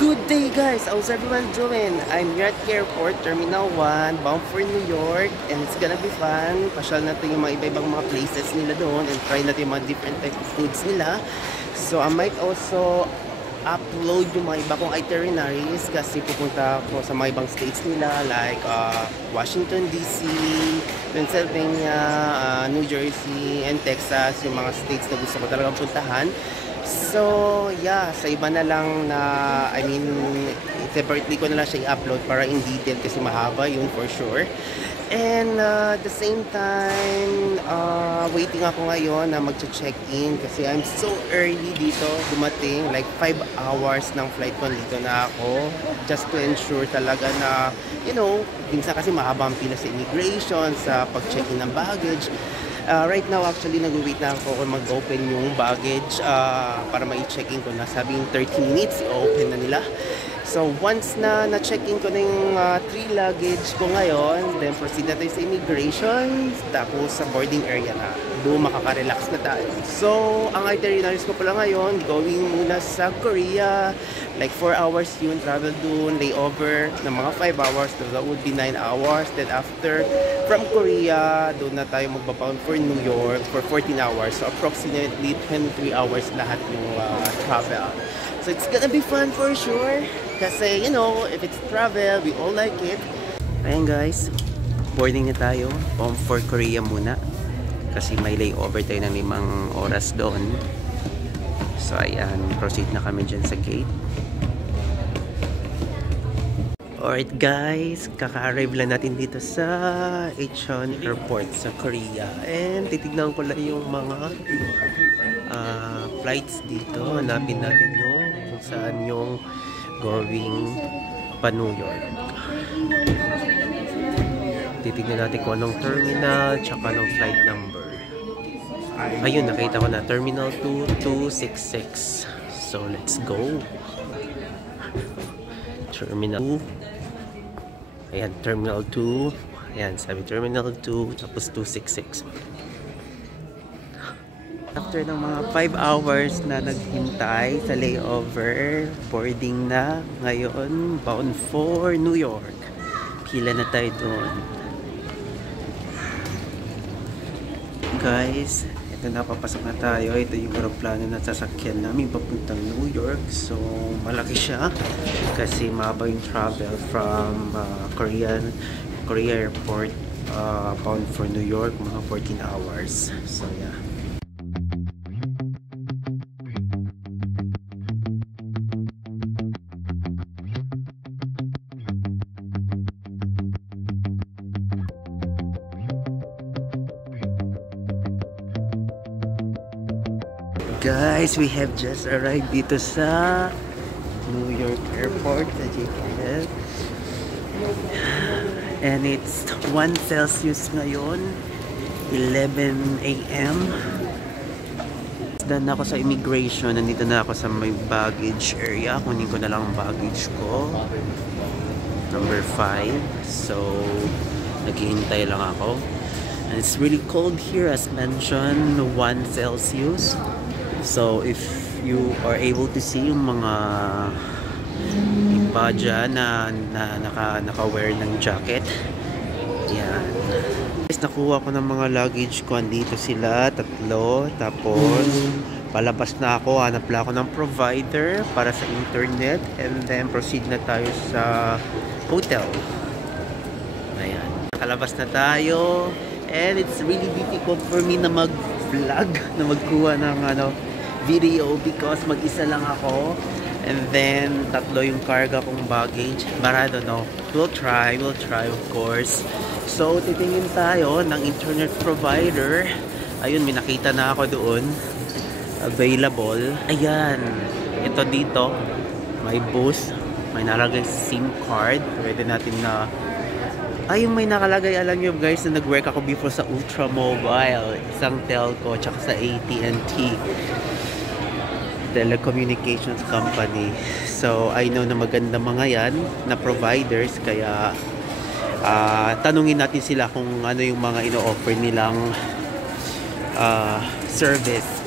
Good day guys! How's everyone doing? I'm here at Airport Terminal 1, bound for New York, and it's gonna be fun. Pasyal natin yung mga iba-ibang mga places nila doon and try natin yung mga different type of foods nila. So I might also upload yung mga iba kong itineraries kasi pupunta ako sa mga ibang states nila like Washington DC, Pennsylvania, New Jersey, and Texas, yung mga states na gusto ko talagang puntahan. So, yeah, sa iba na lang na, separately ko na lang siya i-upload para in detail kasi mahaba yun for sure. And at the same time, waiting ako ngayon na mag-check-in kasi I'm so early dito dumating, like 5 hours ng flight ko dito na ako just to ensure talaga na, you know, minsan kasi mahaba ang pila sa immigration, sa pag-check-in ng baggage. Right now, actually, nag-wait na ako kung mag-open yung baggage para ma-check-in ko na. Sabi yung 30 minutes, i-open na nila. So, once na na-check-in ko na yung 3 luggage ko ngayon, then proceed na tayo sa immigration, tapos sa boarding area na. Doon makaka-relax na tayo. So, ang itineraries ko pala ngayon, going muna sa Korea, like 4 hours yun, travel doon, layover ng mga 5 hours, so that would be 9 hours. Then after, from Korea, doon na tayo magbabound for New York for 14 hours. So, approximately 23 hours lahat yung travel. So, it's gonna be fun for sure. Kasi, you know, if it's travel, we all like it. Ayan guys, boarding na tayo. Bound for Korea muna. Kasi may layover tayo ng 5 oras doon. So, ayan, proceed na kami dyan sa gate. Alright guys, kaka-arrive lang natin dito sa Incheon Airport sa Korea. And titignan ko lang yung mga flights dito. Hanapin natin yung kung saan yung going pa New York. Titignan natin kung anong terminal tsaka anong flight number. Ayun, nakita ko na Terminal 2266. So let's go. Terminal 2. Ayan, Terminal 2. Ayan, sabi Terminal 2 tapos 266. After ng mga 5 hours na naghintay sa layover, boarding na ngayon, bound for New York. Pila na tayo doon. Guys, ito na, papasok na tayo. Ito yung aeroplano na sasakyan namin papuntang New York. So, malaki siya kasi mahaba yung travel from Korea Airport bound for New York, mga 14 hours. So, yeah. Guys, we have just arrived dito sa New York Airport sa JFK. And it's 1 Celsius ngayon, 11 AM. Done ako sa immigration. Nandito na ako sa may baggage area. Kunin ko na lang ang baggage ko. Number 5. So, naghihintay lang ako. And it's really cold here as mentioned, 1 Celsius. So, if you are able to see yung mga iba dyan na naka-wear ng jacket. Yan. Guys, nakuha ko ng mga luggage ko. Andito sila, 3. Tapos, palabas na ako. Hanap lang ako ng provider para sa internet. And then, proceed na tayo sa hotel. Ayan. Nakalabas na tayo. And it's really difficult for me na mag-vlog, na magkuha ng video because mag-isa lang ako. And then, 3 yung karga kong baggage. But I don't know. We'll try of course. So, titingin tayo ng internet provider. Ayun, may nakita na ako doon. Available. Ayan. Ito dito. May boost. May nalagay SIM card. Pwede natin na... Ay, yung may nakalagay, alam nyo guys, na nag-work ako before sa Ultra Mobile. Isang telco, tsaka sa AT&T. Telecommunications company. So, I know na maganda mga yan na providers. Kaya, tanungin natin sila kung ano yung mga ino-offer nilang service.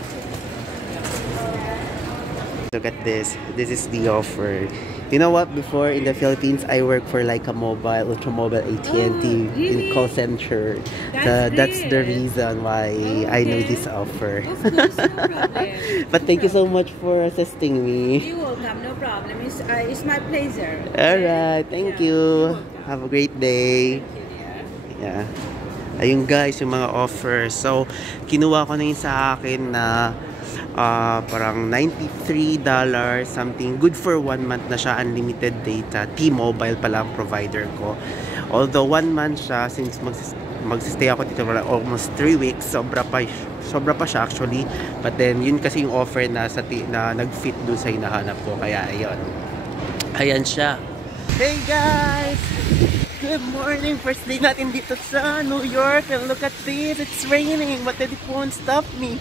Look at this. This is the offer. You know what? Before in the Philippines, I work for like a mobile, Ultramobile AT&T really? in call center. That's That's the great. reason why I know this offer. Of course, no problem. But thank you so much for assisting me. You're welcome, no problem. It's my pleasure. Alright, thank Yeah, you. you're welcome. Have a great day. Thank you, dear. Yeah. Ayun guys, yung mga offers. So, kinuha ko na yun sa akin na parang $93 something. Good for 1 month na siya, unlimited data. T-Mobile pala ang provider ko. Although 1 month siya, since magsistay ako dito for almost 3 weeks, sobra pa siya actually. But then, yun kasi yung offer na nag-fit doon sa hinahanap ko. Kaya ayun. Ayan siya. Hey guys! Good morning! First day natin dito sa New York. And look at this! It's raining! But it won't stop me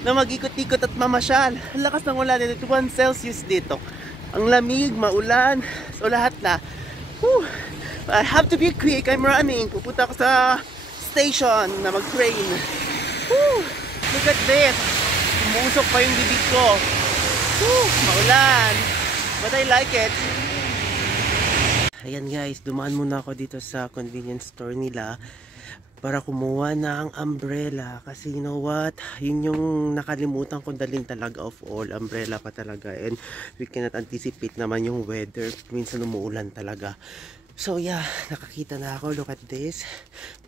na mag-ikot-ikot at mamasyal. Ang lakas ng ulan. 1 Celsius dito. Ang lamig, maulan. So lahat na. Whew. I have to be quick. I'm running. Pupunta ako sa station na mag-train. Whew. Look at this! Umusok pa yung bibig ko. Whew. Maulan. But I like it. Ayan guys, dumaan muna ako dito sa convenience store nila para kumuha ng umbrella. Kasi you know what? Yun yung nakalimutan ko dalhin talaga of all. Umbrella pa talaga. And we cannot anticipate naman yung weather. Minsan umuulan talaga. So yeah, nakakita na ako. Look at this.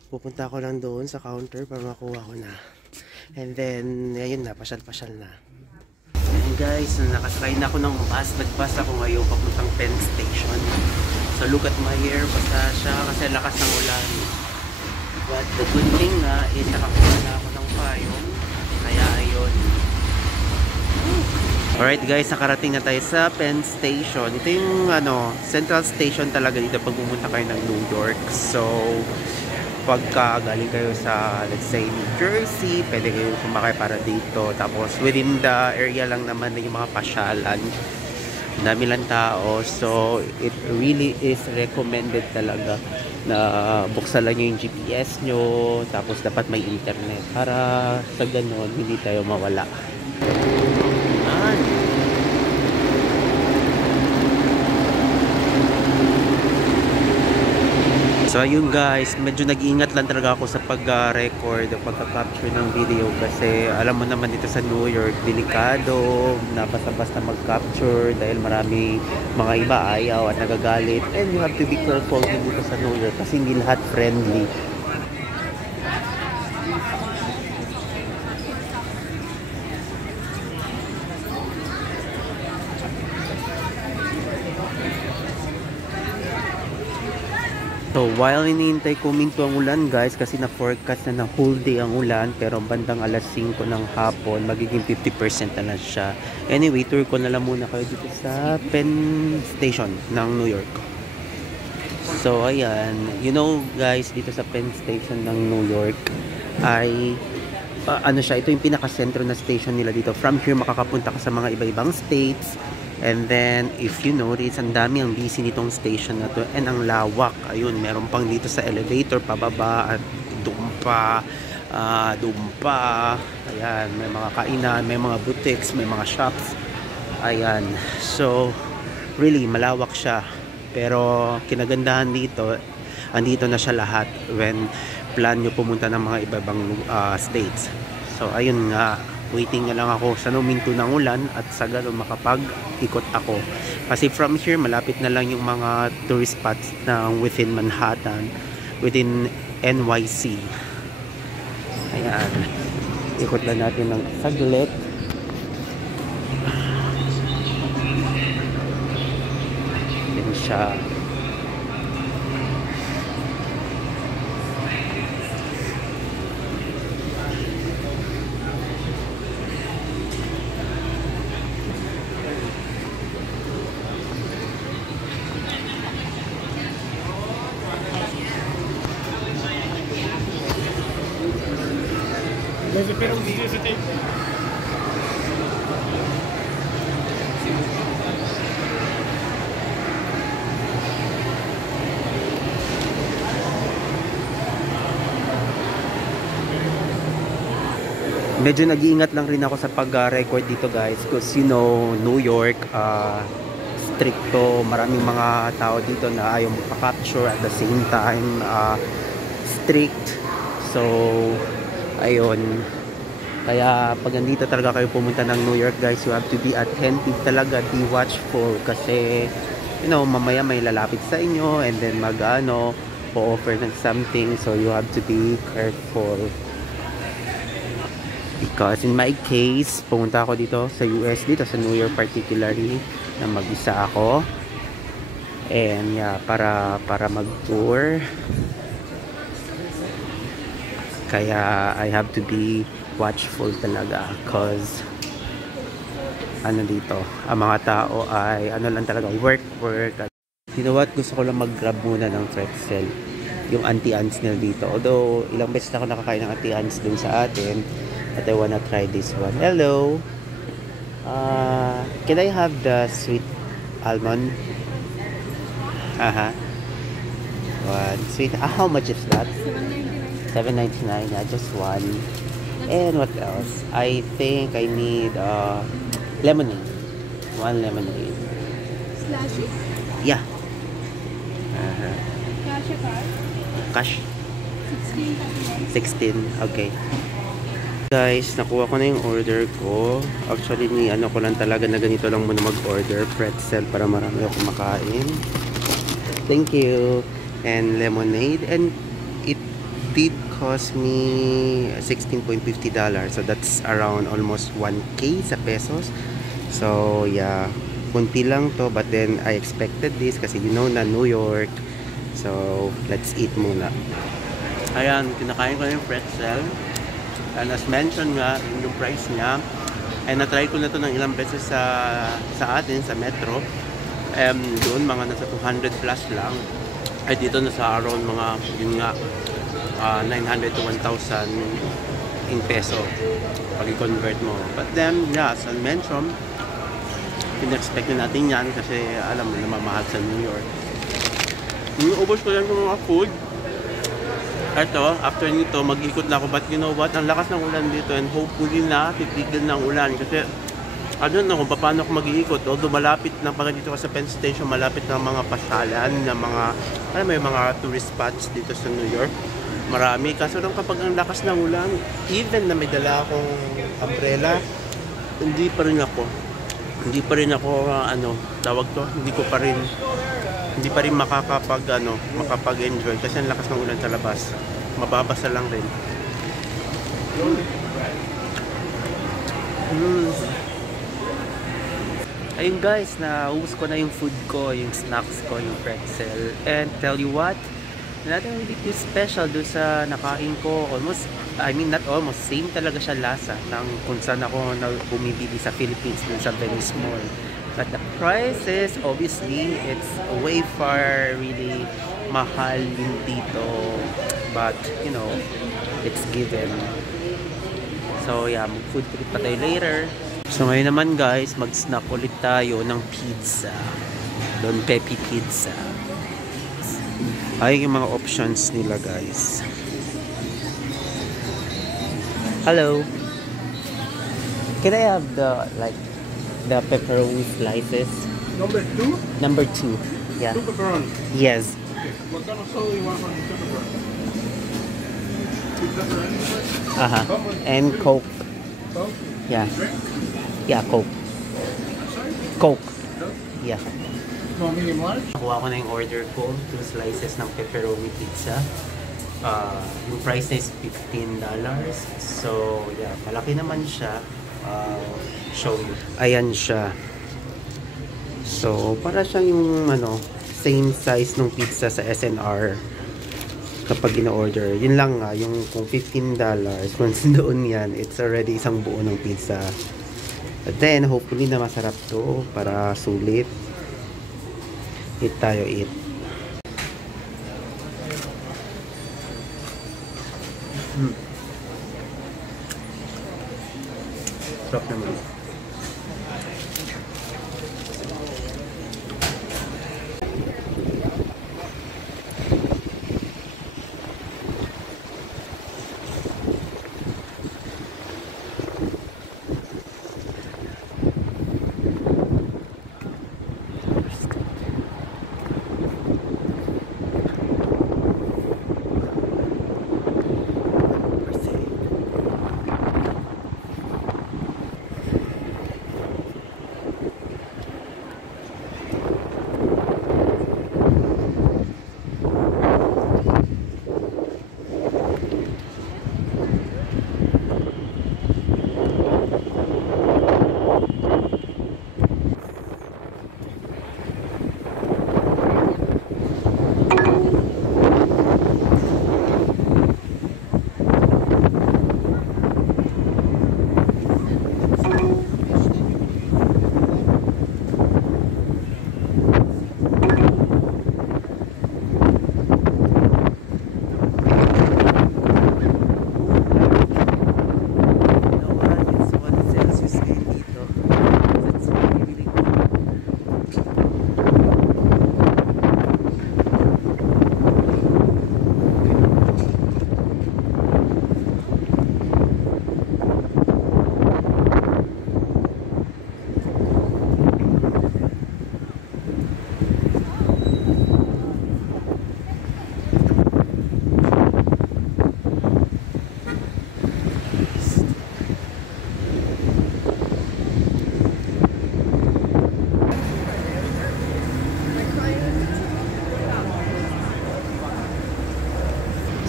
Pupunta ako lang doon sa counter para makuha ko na. And then, ayun na, pasyal-pasyal na. Ayan guys, nakasakay na ako ng bus. Nag-bus ako ngayon papuntang Penn Station. So look at my hair, basa siya kasi lakas ng ulan. But the good thing na is nakakuha na ako ng payong. Kaya ayun. Alright guys, nakarating na tayo sa Penn Station. Ito yung Central Station talaga dito pag pumunta kayo ng New York. So pagka galing kayo sa, let's say, New Jersey, pwede kayo sumakay para dito. Tapos within the area lang naman na yung mga pasyalan. Dami lang tao, so it really is recommended talaga na buksan lang nyo yung GPS nyo, tapos dapat may internet para sa ganon hindi tayo mawala. So ayun guys, medyo nag-iingat lang talaga ako sa pag-record, pagka-capture ng video kasi alam mo naman dito sa New York, delikado na basta-basta mag-capture dahil marami mga iba ayaw at nagagalit, and you have to be careful dito sa New York kasi hindi lahat friendly. So while hinihintay ko huminto ang ulan guys, kasi na-forecast na ng whole day ang ulan, pero bandang alas 5 ng hapon magiging 50% na siya. Anyway, tour ko na lang muna kayo dito sa Penn Station ng New York. So ayan, you know guys, dito sa Penn Station ng New York ay ito yung pinaka-sentro na station nila dito. From here makakapunta ka sa mga iba-ibang states. And then, if you notice, ang dami ang busy nitong station na to. And ang lawak. Ayun, meron pang dito sa elevator, pababa, at dumpa. Ayan, may mga kainan, may mga boutiques, may mga shops. Ayan. So, really, malawak siya. Pero, kinagandahan dito, andito na siya lahat when plan nyo pumunta ng mga iba-ibang states. So, ayun nga. Waiting na lang ako sa huminto ng ulan at sa gano'n makapag-ikot ako. Kasi from here, malapit na lang yung mga tourist spots na within Manhattan, within NYC. Ayan. Ikot lang natin ng saglit. Yan siya. Mas apenas um dia você tem. Medyo nag-iingat lang rin ako sa pag-record dito guys, because you know, New York, stricto, maraming mga tao dito na ayaw magpa-capture, at the same time strict. So ayun, kaya pag nandito talaga kayo pumunta ng New York guys, you have to be attentive talaga, be watchful, kasi you know, mamaya may lalapit sa inyo and then po-offer ng something, so you have to be careful. Because in my case, pumunta ako dito sa US, dito sa New York particularly, na mag-isa ako. And yeah, para mag-tour. Kaya I have to be watchful talaga, because dito, ang mga tao ay lang talaga, work. You know what, gusto ko lang mag-grab muna ng pretzel, yung Auntie Anne's nila dito. Although ilang beses na ako nakakain ng Auntie Anne's dun sa atin, but I wanna try this one. Hello, can I have the sweet almond? One sweet. How much is that? $7.99. Yeah, just one. And what else? I think I need lemonade. One lemonade. Slashy? Yeah. Cash or card? Cash. 16. 16. Okay. Guys, nakuha ko na yung order ko. Actually, ko lang talaga na ganito lang muna mag-order. Pretzel para marami ako makain. Thank you. And lemonade. And it did cost me $16.50. So that's around almost 1K sa pesos. So yeah, kunti lang to, but then I expected this kasi you know na New York. So let's eat muna. Ayan, kinakain ko na yung pretzel. And as mentioned nga, yung price niya, ay na-try ko na to ng ilang beses sa atin, sa metro. Doon mga nasa 200 plus lang. Ay dito nasa around mga, yun nga, 900 to 1,000 in peso pag i-convert mo. But then, yeah, as I mentioned, in-expect na natin yan kasi alam mo na mamahal sa New York. Ubos ko lang yung mga food. Ito, after nito, mag-ikot na ako. But you know what? Ang lakas ng ulan dito, and hopefully na titigil ng ulan. Kasi, I don't know kung paano ako mag-iikot. Although malapit na, pag dito ka sa Penn Station, malapit na mga pasyalan, na mga, alam mo yung mga tourist spots dito sa New York. Marami. Kaso lang kapag ang lakas ng ulan, even na may dala akong umbrella, hindi pa rin ako, tawag to, hindi pa rin makakapag-enjoy kasi ang lakas ng ulan sa labas. Mababasa lang rin. Ayun guys, naubos ko na yung food ko, yung snacks ko, yung pretzel. And tell you what, nothing really too special doon sa nakain ko. Almost, I mean not almost, same talaga siya lasa ng kung saan ako bumibili sa Philippines doon sa Venice Mall. But the prices, obviously, it's way far really mahal yung dito. But, you know, it's given. So yeah, mag-food trip pa tayo later. So ngayon naman guys, mag-snack ulit tayo ng pizza. Don Pepe Pizza. Ay, yung mga options nila guys. Hello. Can I have the pepperoni slices? Number 2? Number 2. Yeah. 2 pepperoni. Yes. Okay. What kind of soda you want on the pepperoni? 2 pepperoni? And Coke. Coke? Yeah. Drink? Yeah, Coke. Sorry? Coke. Coke? Yeah. You want medium large? Nakuha ko na yung order ko. 2 slices ng pepperoni pizza. Yung price is $15. So, yeah, malaki naman siya. Show you. Ayan siya. So, para siyang yung same size ng pizza sa SNR kapag ina-order. Yun lang nga, yung kung $15, kung doon yan, it's already isang buo ng pizza. But then, hopefully na masarap to para sulit. Eat tayo, eat. Sarap naman.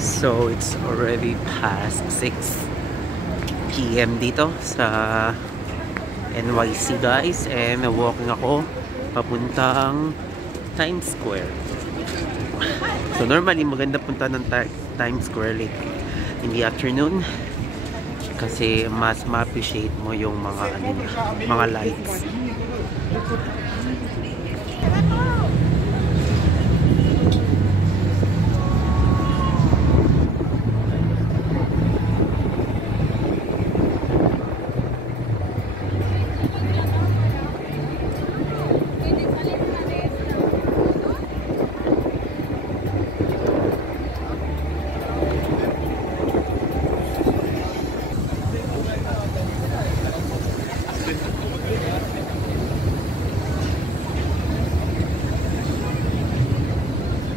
So it's already past 6 PM dito sa NYC guys, and walking ako papuntang Times Square. So normally maganda punta ng Times Square late in the afternoon kasi mas ma-appreciate mo yung mga lights.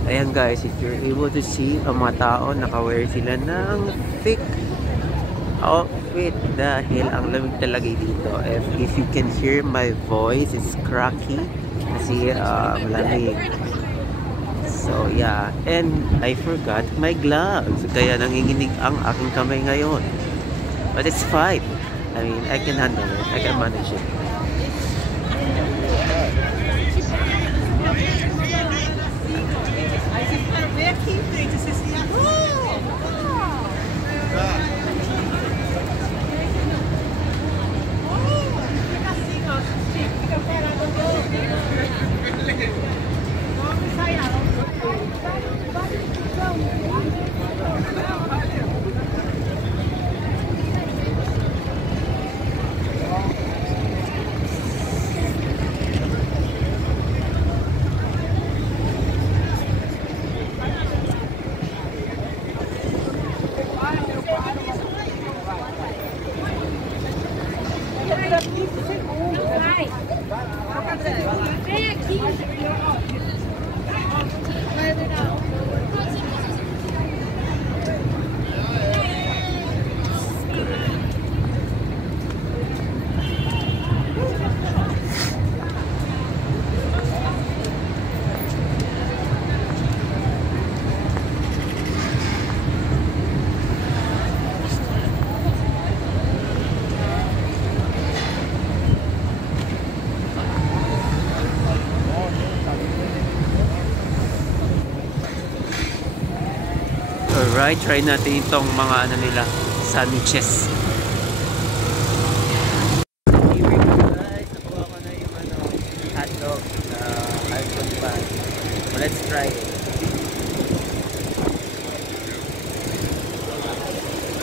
Ayan guys, if you're able to see, ang mga tao naka-wear sila ng thick outfit dahil ang lamig talaga dito. If you can hear my voice, it's cracky kasi malamig. So yeah, and I forgot my gloves kaya nanginginig ang aking kamay ngayon. But it's fine. I mean, I can handle it. I can manage it. Alright, try natin itong mga ano nila, sandwiches. Here we go guys, nakuha ko na yung hotdog na hotdog pan. So let's try it.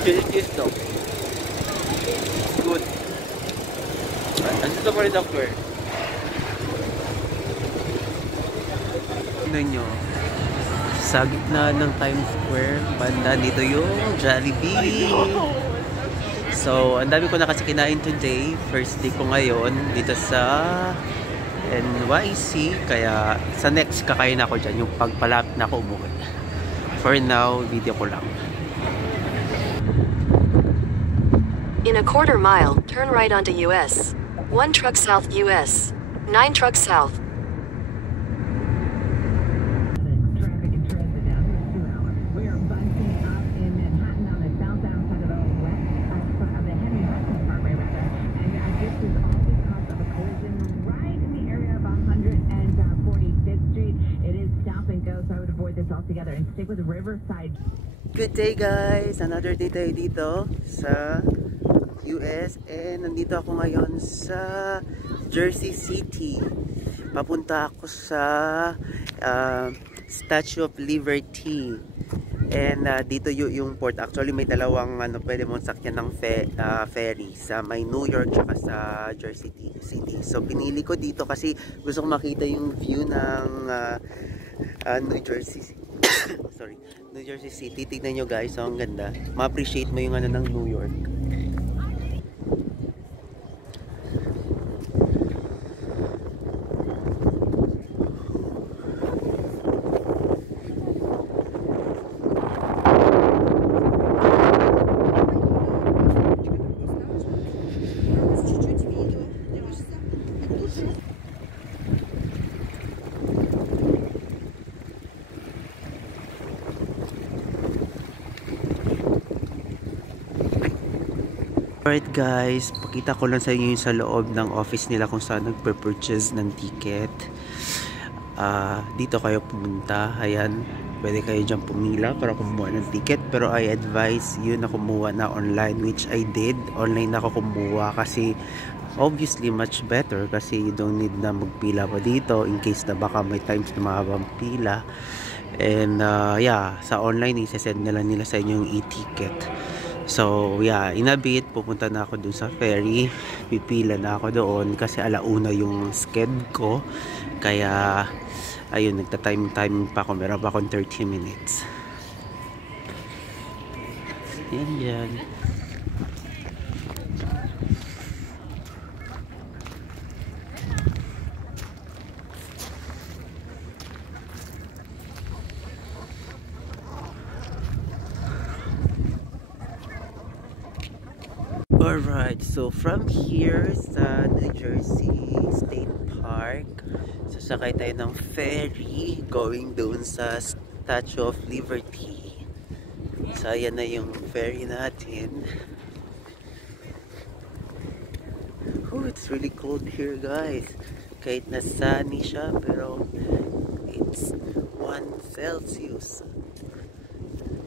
Delicious though. Good. Andito pa rin doctor. Tignan nyo. Sa gitna ng Times Square, banda dito yung Jollibee. So, ang dami ko na kasi kinain today. First day ko ngayon dito sa NYC. Kaya sa next kakain ako dyan, yung pagpalapit na ako umuwi. For now, video ko lang. In a quarter mile, turn right onto US. 1 truck south US. 9 trucks south. Good day guys! Another day tayo dito sa US, and nandito ako ngayon sa Jersey City. Papunta ako sa Statue of Liberty, and dito yung port. Actually may dalawang pwede mong sakyan ng ferry sa may New York at sa Jersey City. So pinili ko dito kasi gusto ko makita yung view ng New Jersey sorry, New Jersey City. Tignan nyo guys, ang ganda. Ma-appreciate mo yung ng New York. Alright guys, pakita ko lang sa inyo yung sa loob ng office nila kung saan nagpe-purchase ng ticket. Dito kayo pumunta. Ayan, pwede kayo dyan pumila para kumuha ng ticket. Pero I advise you na kumuha na online, which I did. Online na ako kumuha kasi obviously much better kasi you don't need na magpila pa dito in case na baka may times na mahabang pila. And yeah, sa online isesend nila sa inyo yung e-ticket. So yeah, in a bit pupunta na ako dun sa ferry. Pipila na ako doon kasi alauna yung sked ko. Kaya ayun, nagta-time pa ako. Meron pa akong 30 minutes. Yan. Alright, so from here sa New Jersey State Park, sasakay tayo ng ferry going doon sa Statue of Liberty. So ayan na yung ferry natin. Oh, it's really cold here guys. Kahit na sunny siya, pero it's 1 Celsius.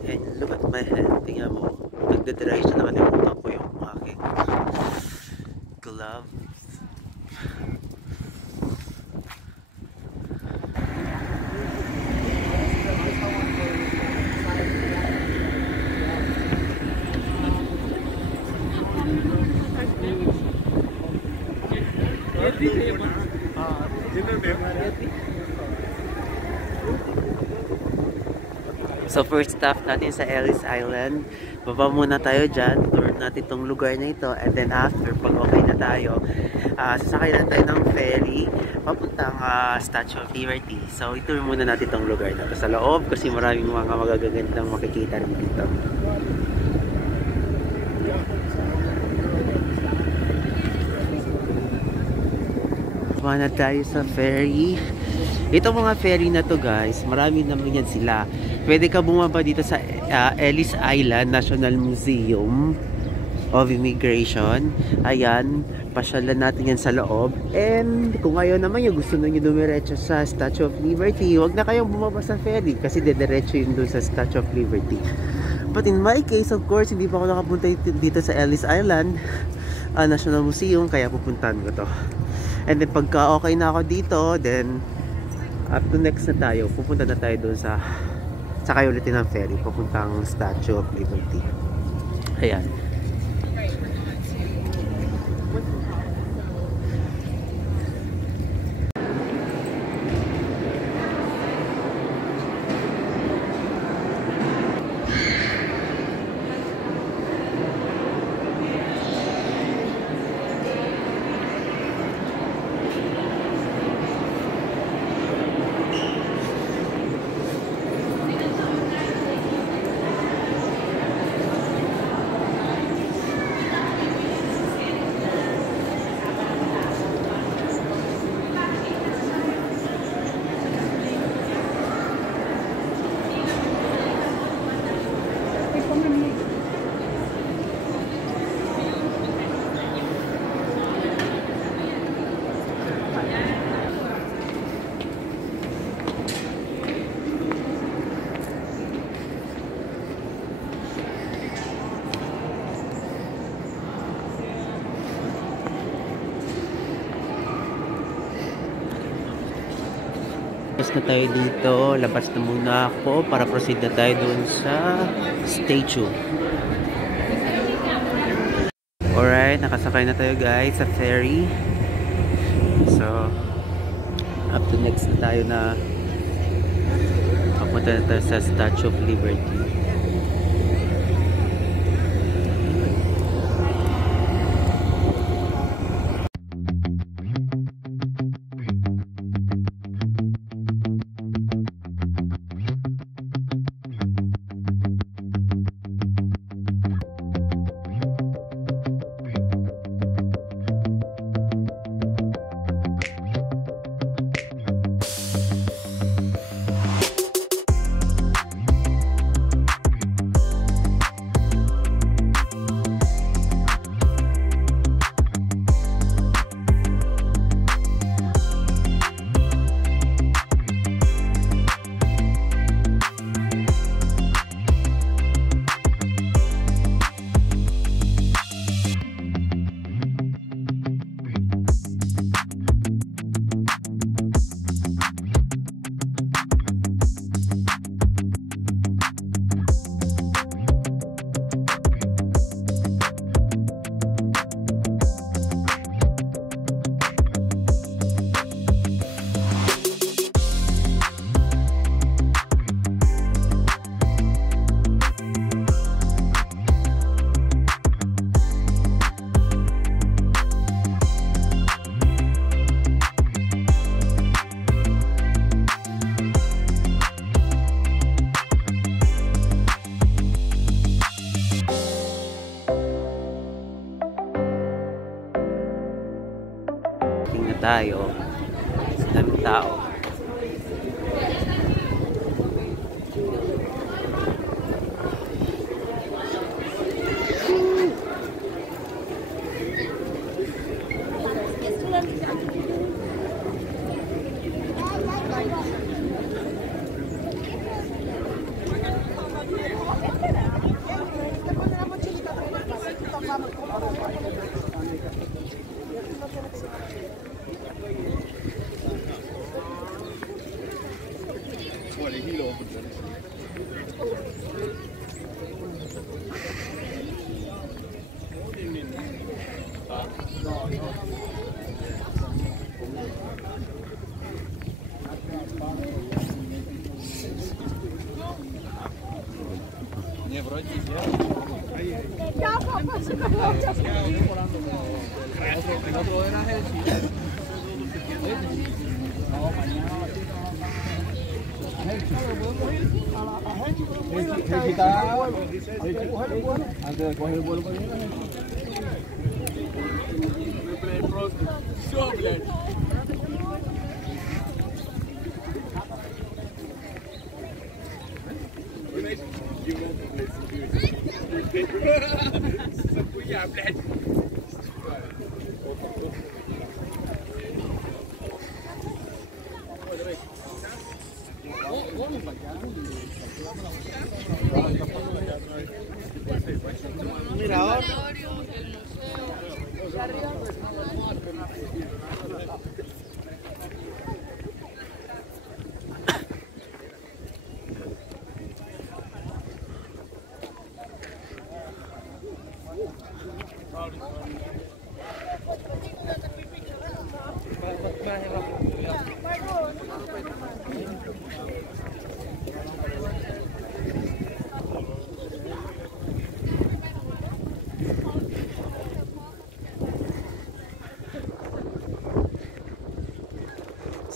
And look at my hand, tingnan mo. Nagdadry siya, nakalimutan ko yung aking glove. So first stop natin sa Ellis Island. Baba muna tayo dyan. Tour natin itong lugar na ito. And then after, pag okay na tayo, sasakay na tayo ng ferry papuntang Statue of Liberty. So itour muna natin itong lugar na ito sa loob kasi maraming mga magagandang makikita rin dito. Baba na tayo sa ferry. Itong mga ferry na to guys, marami naman yan sila. Pwede ka bumaba dito sa Ellis Island National Museum of Immigration. Ayan, pasyalan natin yan sa loob. And kung ayaw naman yung gusto nyo dumiretso sa Statue of Liberty, huwag na kayong bumaba sa ferry kasi dediretso yun dun sa Statue of Liberty. But in my case, of course, hindi pa ako nakapunta dito sa Ellis Island National Museum, kaya pupuntahan ko to. And then pagka okay na ako dito, then up to next na tayo, pupunta na tayo doon sa sakay ulit ng ferry papuntang Statue of Liberty. Ayan. Labas na tayo dito. Labas na muna ako para proceed na tayo dun sa statue. Alright, nakasakay na tayo guys sa ferry. So, up to next na tayo na papunta na tayo sa Statue of Liberty. tayo. Daming tao.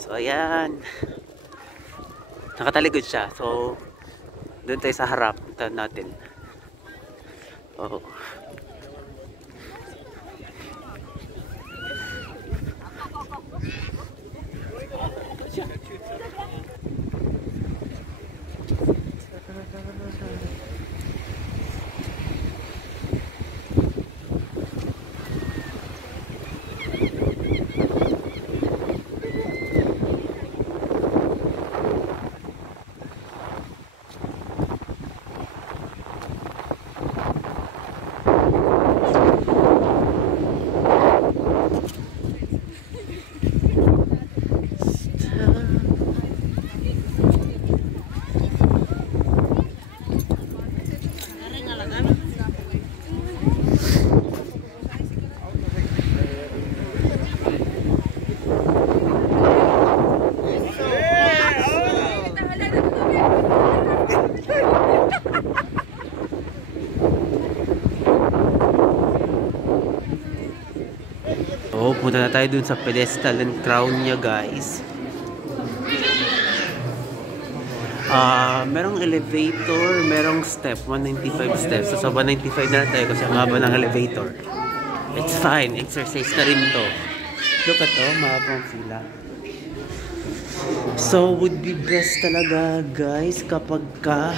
So ayan, nakataligod siya, so doon tayo sa harap natin. Oh. So, punta na tayo dun sa pedestal and crown niya, guys. Merong elevator, merong step, 195 steps. So, sa 195 na tayo kasi ang haba ng elevator. It's fine, exercise na rin to. Look at to, mahabang sila. So, would be best talaga, guys, kapag ka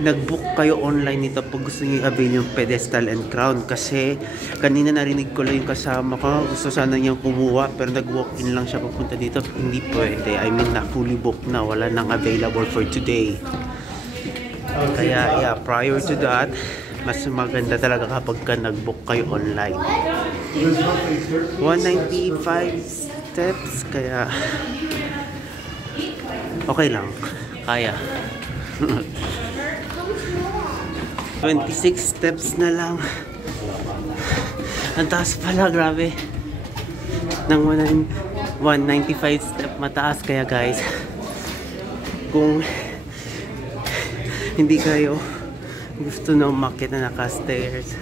nag-book kayo online nito pag gusto niyo i-avail yung pedestal and crown. Kasi kanina narinig ko lang yung kasama ko, gusto sana niyang kumuha pero nag-walk-in lang siya papunta dito. Hindi pwede, I mean na fully booked na, wala nang available for today. Kaya yeah, prior to that, mas maganda talaga kapag ka nag-book kayo online. 195 steps, kaya okay lang, kaya. 26 steps na lang. Ang taas pala, grabe. Nang 195 step mataas, kaya guys, kung hindi kayo gusto na umakyat na naka-stairs,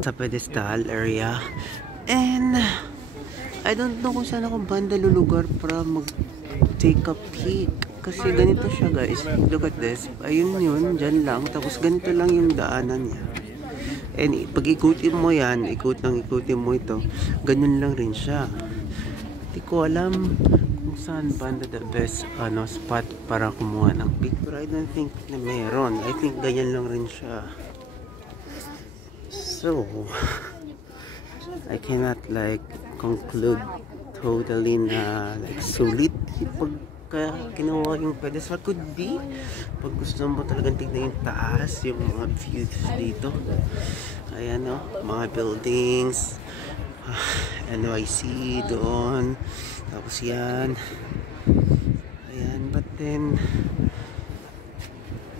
sa pedestal area, and I don't know kung saan akong banda lulugar para mag take a peek. Kasi ganito siya guys. Look at this. Ayun yun, dyan lang. Tapos ganito lang yung daanan niya. And pag ikutin mo yan, ikutin mo ito, ganyan lang rin siya. Hindi ko alam kung saan banda the best spot para kumuha ng picture. I don't think na meron. I think ganyan lang rin siya. So, I cannot like conclude totally na like sulit pag kinuha yung pedestal. Could be pag gusto mo talagang tignan yung taas, yung mga views dito. Ayan o, mga buildings, NYC doon, tapos yan, ayan. But then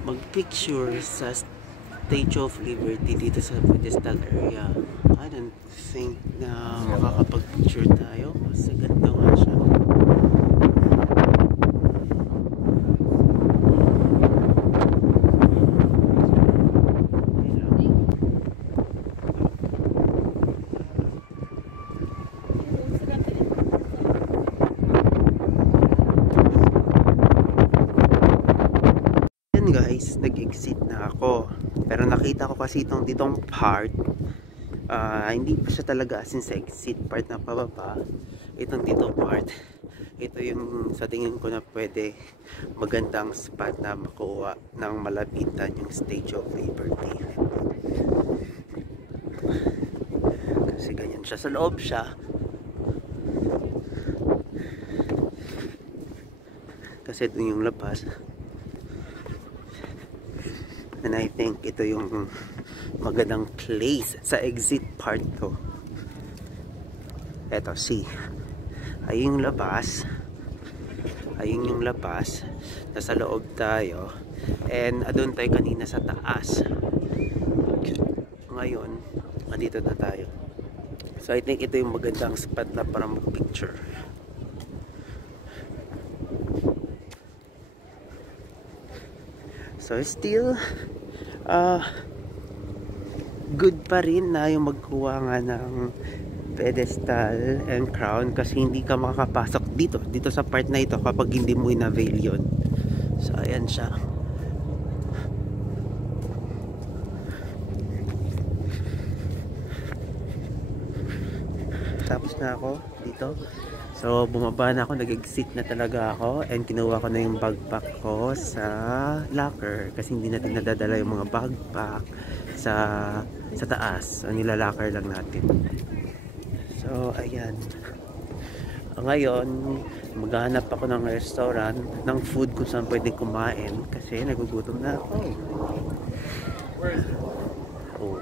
mag-picture sa Statue of Liberty dito sa pedestal area, I don't think na makakapag-picture tayo kasi ganito nga siya. Guys, nag-exit na ako, pero nakita ko kasi ditong part, hindi pa siya talaga as in sa exit part na pababa. Itong dito part, ito yung sa tingin ko na pwede magandang spot na makuha ng malapitan yung Statue of Liberty. Kasi ganyan siya, sa loob siya. Kasi doon yung labas. And I think ito yung magandang place sa exit part to. Eto, see. Ayun yung labas. Ayun yung labas. Nasa loob tayo. And doon tayo kanina sa taas. Ngayon, andito na tayo. So I think ito yung magandang spot na para mag-picture. So still good pa rin na yung magkuha nga ng pedestal and crown, kasi hindi ka makakapasok dito sa part na ito kapag hindi mo in-avail yun. So ayan siya. Tapos na ako dito. So, bumaba na ako, nag-exit na talaga ako, and kinuha ko na yung backpack ko sa locker kasi hindi natin nadadala yung mga backpack sa taas. So, nilalocker lang natin. So, ayan. Ngayon, maghahanap ako ng restaurant, ng food kung saan pwede kumain kasi nagugutom na ako. Oh.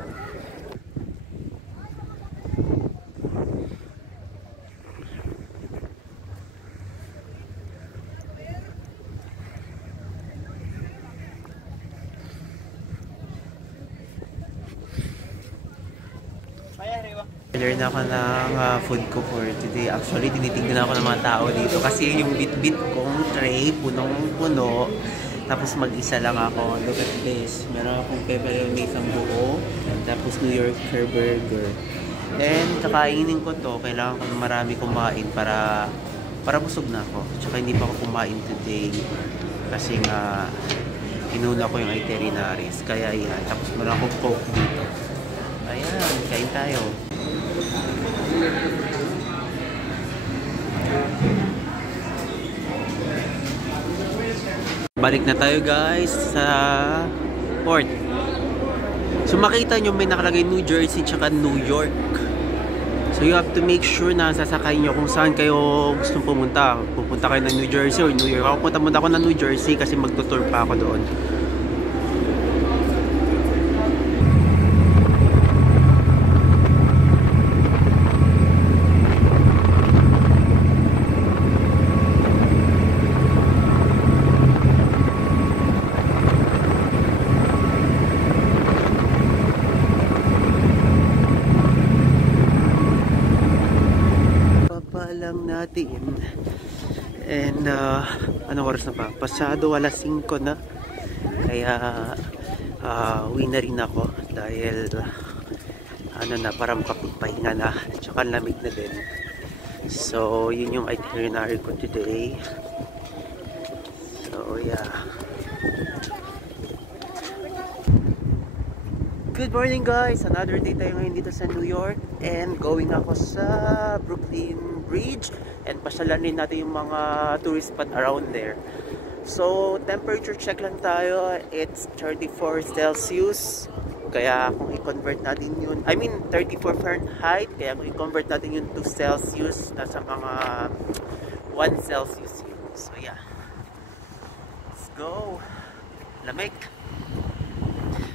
Order na ako ng food ko for today. Actually, tinitignan ako ng mga tao dito kasi yung bit-bit kong tray, punong-puno. Tapos mag-isa lang ako. Look at this. Meron akong pepperoni buo. Tapos New Yorker burger. And kakainin ko to. Kailangan ko marami kumain para busog na ako. Tsaka hindi pa ako kumain today. Kasi nga, inuna ko yung itineraries. Kaya yan. Tapos meron akong coke dito. Ayan, kain tayo. Balik na tayo guys sa port. So makita nyo may nakalagay New Jersey tsaka New York. So you have to make sure na sasakay nyo kung saan kayo gustong pumunta. Pupunta kayo ng New Jersey or New York. Ako punta ako ng New Jersey kasi magtutour pa ako doon. Natin. And anong oras na pa? Pasado alas 5 na. Kaya uwi na rin ako dahil para makapagpahinga na, tsaka lamig na din. So yun yung itinerary ko today. So So yeah. Good morning guys! Another day tayo ngayon dito sa New York and going ako sa Brooklyn Bridge and pasyalan rin natin yung mga tourist spot around there. So temperature check lang tayo, it's 34 Celsius. Kaya kung i-convert natin yun, I mean 34 Fahrenheit, kaya kung i-convert natin yun to Celsius, nasa mga 1 Celsius yun. So yeah, let's go! Lamig!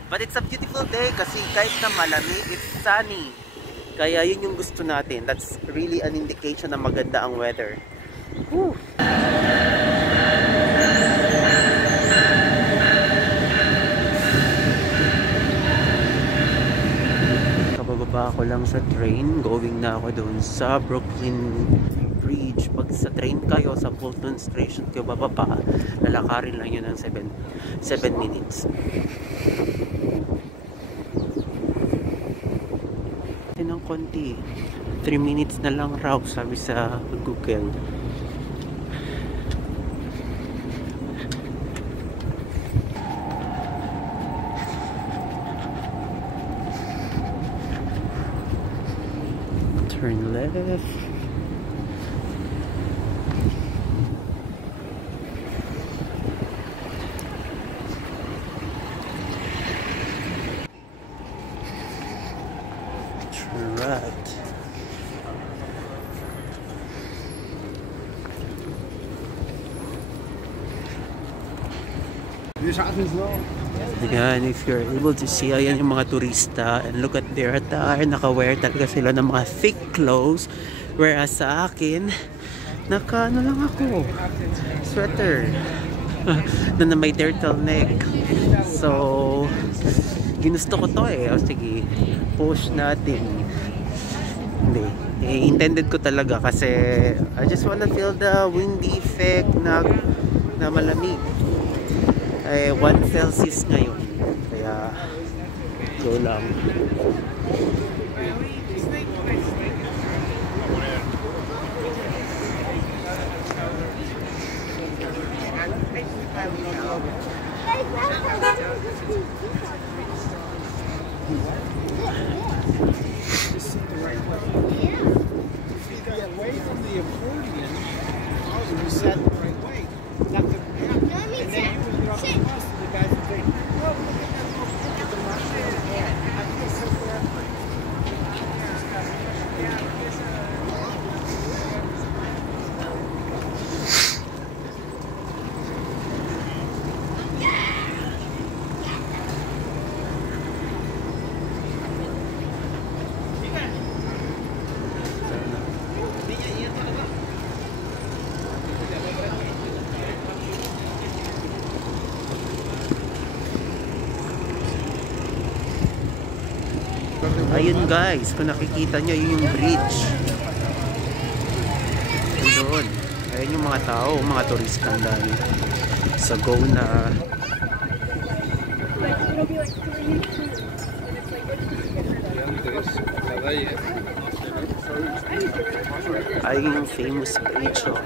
But it's a beautiful day kasi kahit na malamig, it's sunny. Kaya yun yung gusto natin. That's really an indication na maganda ang weather. Woo! Kabababa ako lang sa train. Going na ako doon sa Brooklyn Bridge. Pag sa train kayo, sa Fulton Station kayo bababa, lalakarin lang yun ng 7 minutes. Ng konti, 3 minutes na lang raw sabi sa Google. Turn left. Right. Ayan, if you're able to see, ayan yung mga turista and look at their attire. Naka-wear talaga sila ng mga thick clothes, whereas sa akin ano lang ako, sweater na may turtleneck. So ginusto ko to eh. O sige, push natin. Hindi. Intended ko talaga kasi I just wanna feel the windy effect na malamig. 1 Celsius ngayon. Kaya go lang. Away from the accordion, you sat the right way. Nothing happened. And then you would get off the bus and the guys would say, oh, look at that. Look at the mushroom. I feel so bad. Ayun guys, kung nakikita nyo, yun yung bridge. Doon. Ayun yung mga tao, mga turista dahil. So go na. Ayun yung famous bridge. Oh.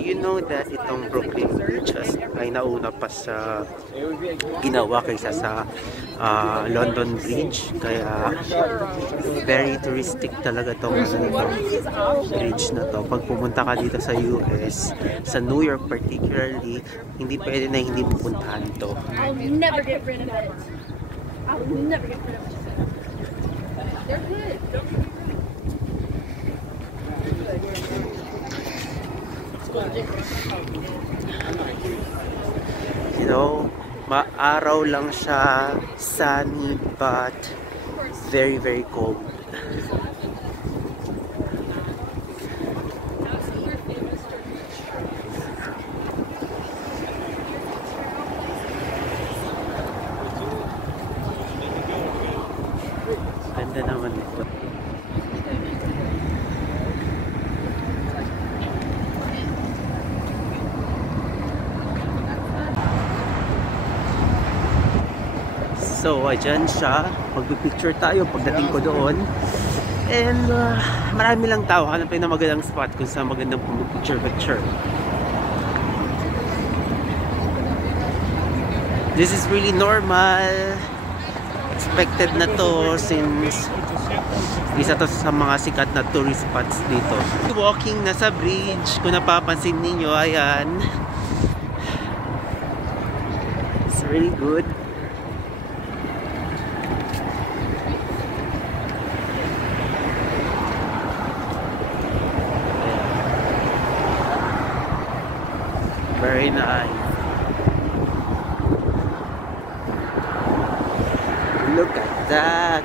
You know that itong Brooklyn Bridge ay nauna pa sa ginawa kaysa sa London Bridge, kaya very touristic talaga tong bridge na to. Pag pumunta ka dito sa US, sa New York particularly, hindi pwede na hindi pupuntahan to. I'll never get rid of it. I'll never get rid of it. They're good. You know, maaraw lang siya, sunny, but very very cold. Ganda naman ito. So, ayan siya. Magpipicture tayo pagdating ko doon. And marami lang tao. Hanapin na magandang spot kung saan magandang picture. This is really normal. Expected na to since isa to sa mga sikat na tourist spots dito. Walking na sa bridge, kung napapansin ninyo, ayan. It's really good. Very nice. Look at that.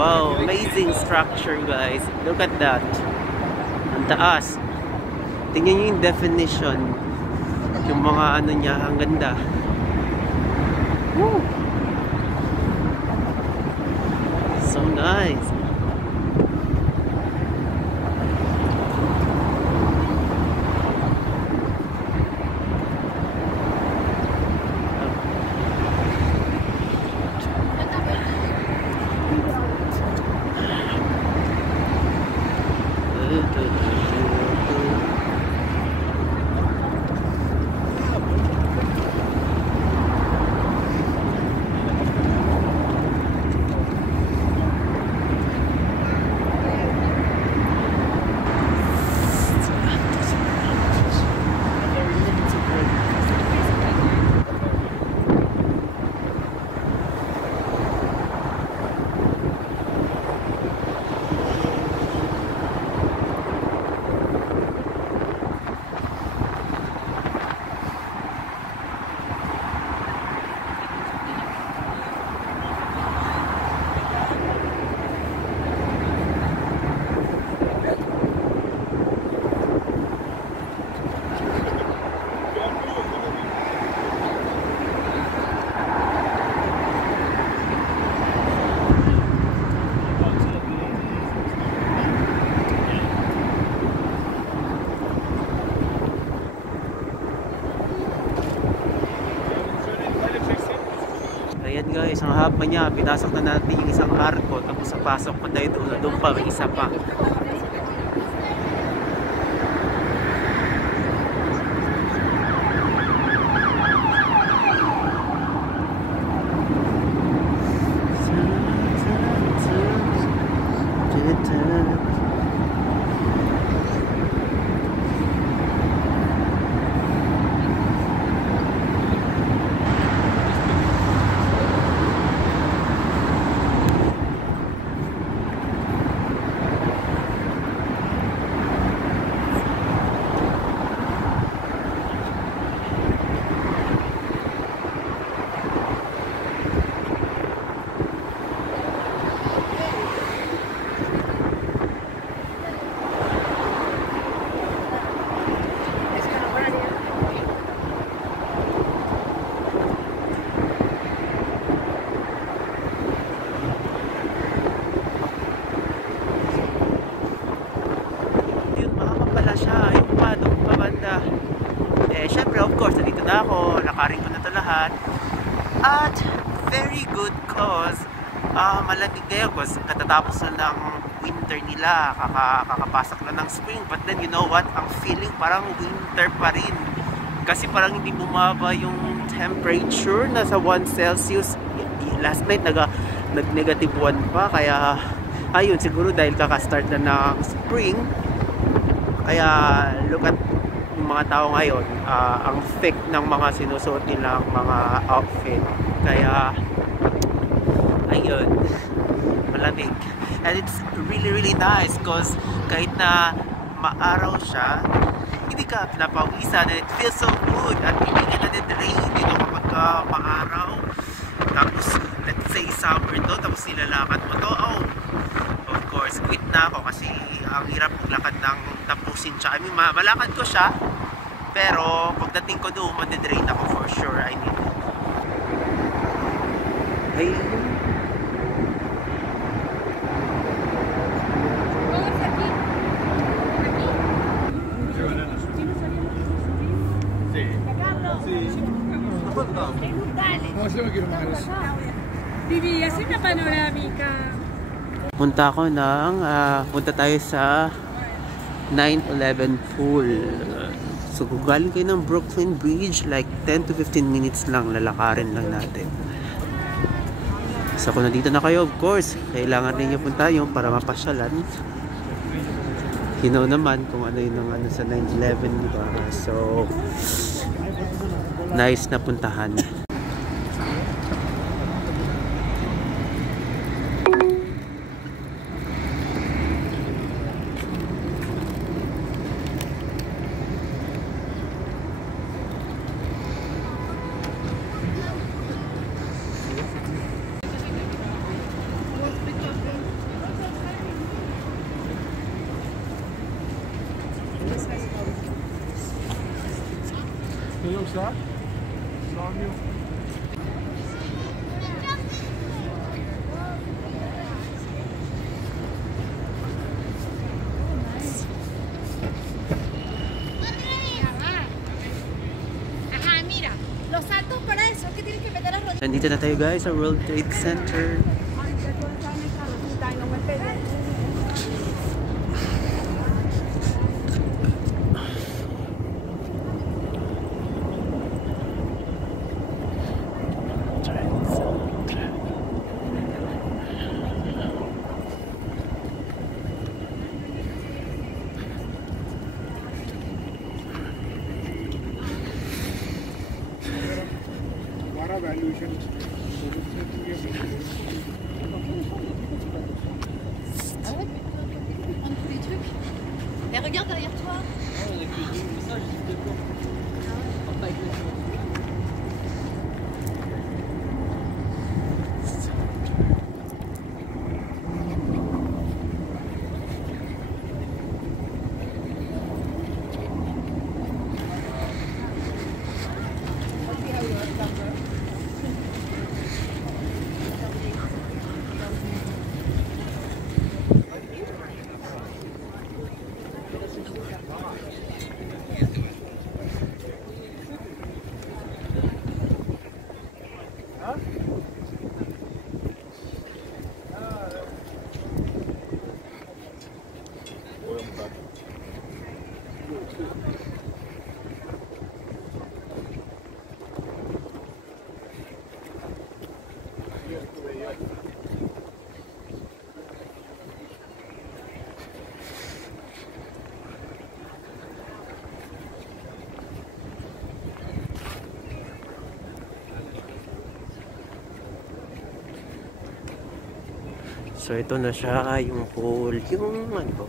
Wow, amazing structure guys. Look at that. Ang taas. Tingnan nyo yung definition. Yung mga ano niya, ang ganda. Woo! So nice. Ayan guys, ang haba niya. Pinasok na natin yung isang arko. Tapos sa pasok pa tayo doon pa, may isa pa. Syempre of course, nandito na ako, nakaring ko na ito lahat. At very good cause malamig ngayon kasi katatapos na ng winter nila, kakapasok na ng spring. But then you know what, ang feeling parang winter pa rin kasi parang hindi bumaba yung temperature, nasa 1 Celsius. Last night nag-negative 1 pa, kaya ayun, siguro dahil kakastart na ng spring. Kaya look at yung mga tao ngayon, ang thick ng mga sinusuot nilang mga outfit. Kaya, ayun, malamig. And it's really nice because kahit na maaraw siya, hindi ka napawisan and it feels so good at hindi ka na-drain dito kapag maaraw. Tapos, let's say summer to, tapos nilalakad mo to, oh, of course, quit na ako kasi ang hirap maglakad ng tapusin siya. I mean, malakad ko siya, pero pagdating ko doon, madidrain ako for sure. I need it. Hey. Vivi, hace una panorámica. Punta tayo sa 9/11 pool. So kung galing kayo ng Brooklyn Bridge, like 10 to 15 minutes lang, lalakarin lang natin. So kung nandito na kayo, of course, kailangan rin nyo punta yun para mapasyalan. You know naman kung ano yun ang ano sa 9/11, diba? So nice na puntahan. Ajá, mira, los saltos para eso, que tienes que meter las rodillas. Nandito na tayo guys sa World Trade Center. Mais regarde derrière toi. So ito na siya, yung pool, yung ano,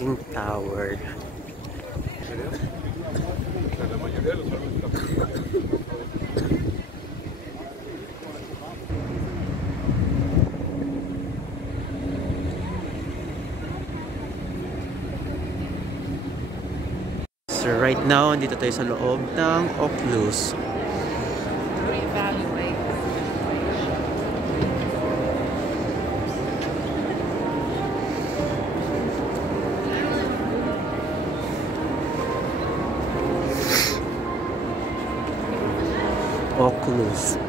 yung tower. So right now, dito tayo sa loob ng Oculus. Oculus.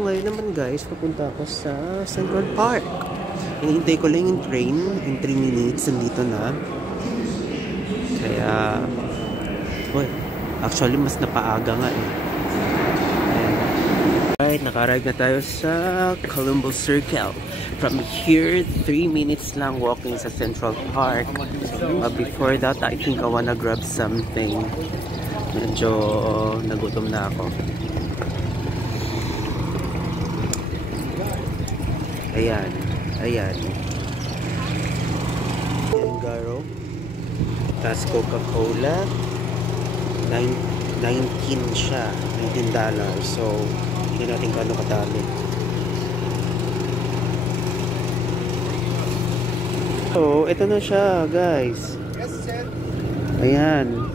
Ngayon naman guys, papunta ako sa Central Park. Hinihintay ko lang yung train. In 3 minutes, nandito na. Kaya, uy, actually mas napaaga nga eh. Alright, naka-arrive na tayo sa Colombo Circle. From here, 3 minutes lang walking sa Central Park. Before that, I think I wanna grab something. Medyo nagutom na ako. Ayan, ayan. Garo. Tapos Coca-Cola. 19 siya. $19. So, hindi natin kano kadami. So, ito na siya, guys. Ayan.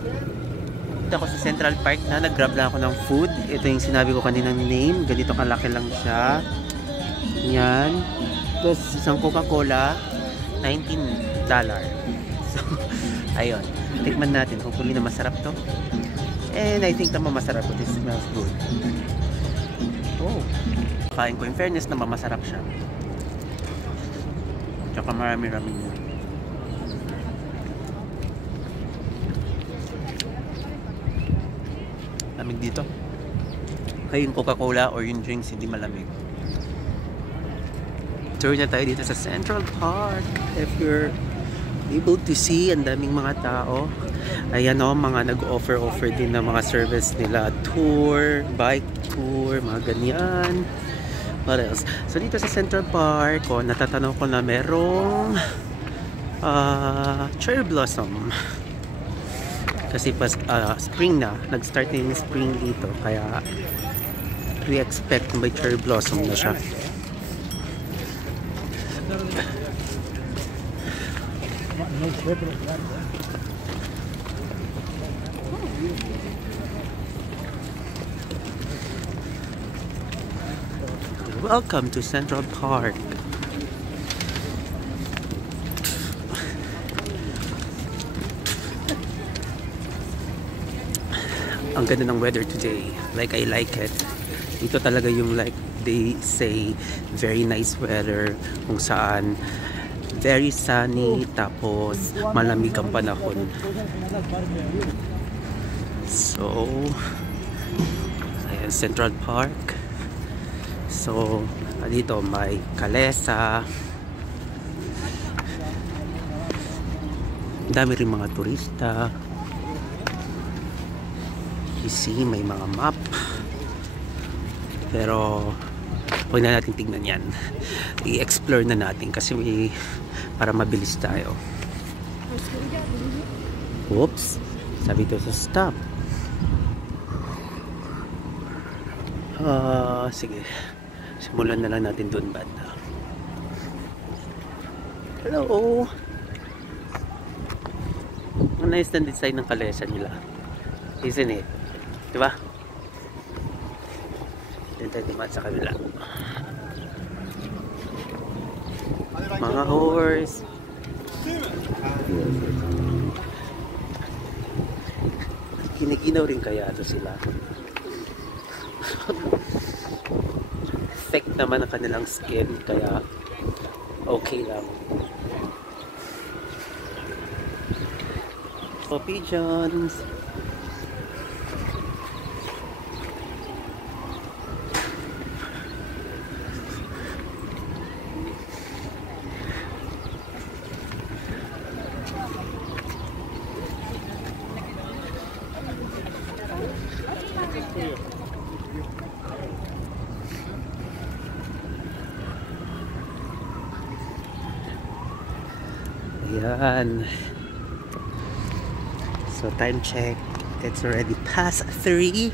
Dito ako sa Central Park na. Nag-grab lang ako ng food. Ito yung sinabi ko kaninang name. Ganito kalaki lang siya. Yan. Plus, isang Coca-Cola. $19. So, ayun. Tikman natin. Hopefully na masarap to. And I think naman masarap. It smells good. Oh. Kain ko. In fairness naman masarap siya. Tsaka marami-rami niya. Lamig dito. Kaya yung Coca-Cola or yung drinks hindi malamig. Tour na tayo dito sa Central Park. If you're able to see, ang daming mga tao. Ayan o, mga nag-offer din ng mga service nila. Tour, bike tour, mga ganyan. What else? So dito sa Central Park, natatanaw ko na merong cherry blossom. Kasi pas spring na, nag-start na yung spring dito. Kaya we expect may cherry blossom na siya. Welcome to Central Park. Ang ganda ng weather today. Like, I like it. Dito talaga yung like they say very nice weather kung saan very sunny tapos malamig ang panahon. So, ayan, Central Park. So, dito may kalesa. Dami rin mga turista. You see, may mga map. Pero, huwag na natin tignan yan. I-explore na natin kasi para mabilis tayo. Oops. Sabi ito sa stop. Sige. Simulan na lang natin doon banda. Hello! Ang nice na design ng kalesa nila. Isn't it? Diba? Doon tayo naman sa kabila. Mga horse. Kiniginaw rin kaya ito sila. Thick naman ang kanilang skin kaya okay lang. So, pigeons. Ayan. So time check, it's already past 3.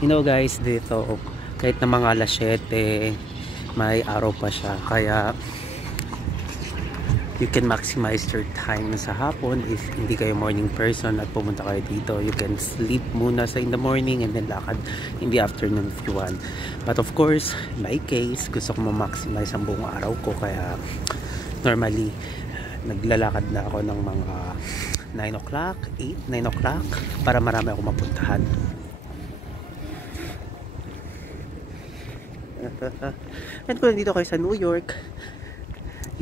You know guys, dito kahit na mga alas 7 may araw pa siya, kaya you can maximize your time sa hapon. If hindi kayo morning person at pumunta kayo dito, you can sleep muna sa in the morning and then lakad in the afternoon if you want. But of course, in my case, gusto ko ma-maximize ang buong araw ko, kaya normally naglalakad na ako ng mga 9 o'clock, 8, 9 o'clock para marami ako mapuntahan. And kung nandito kayo sa New York,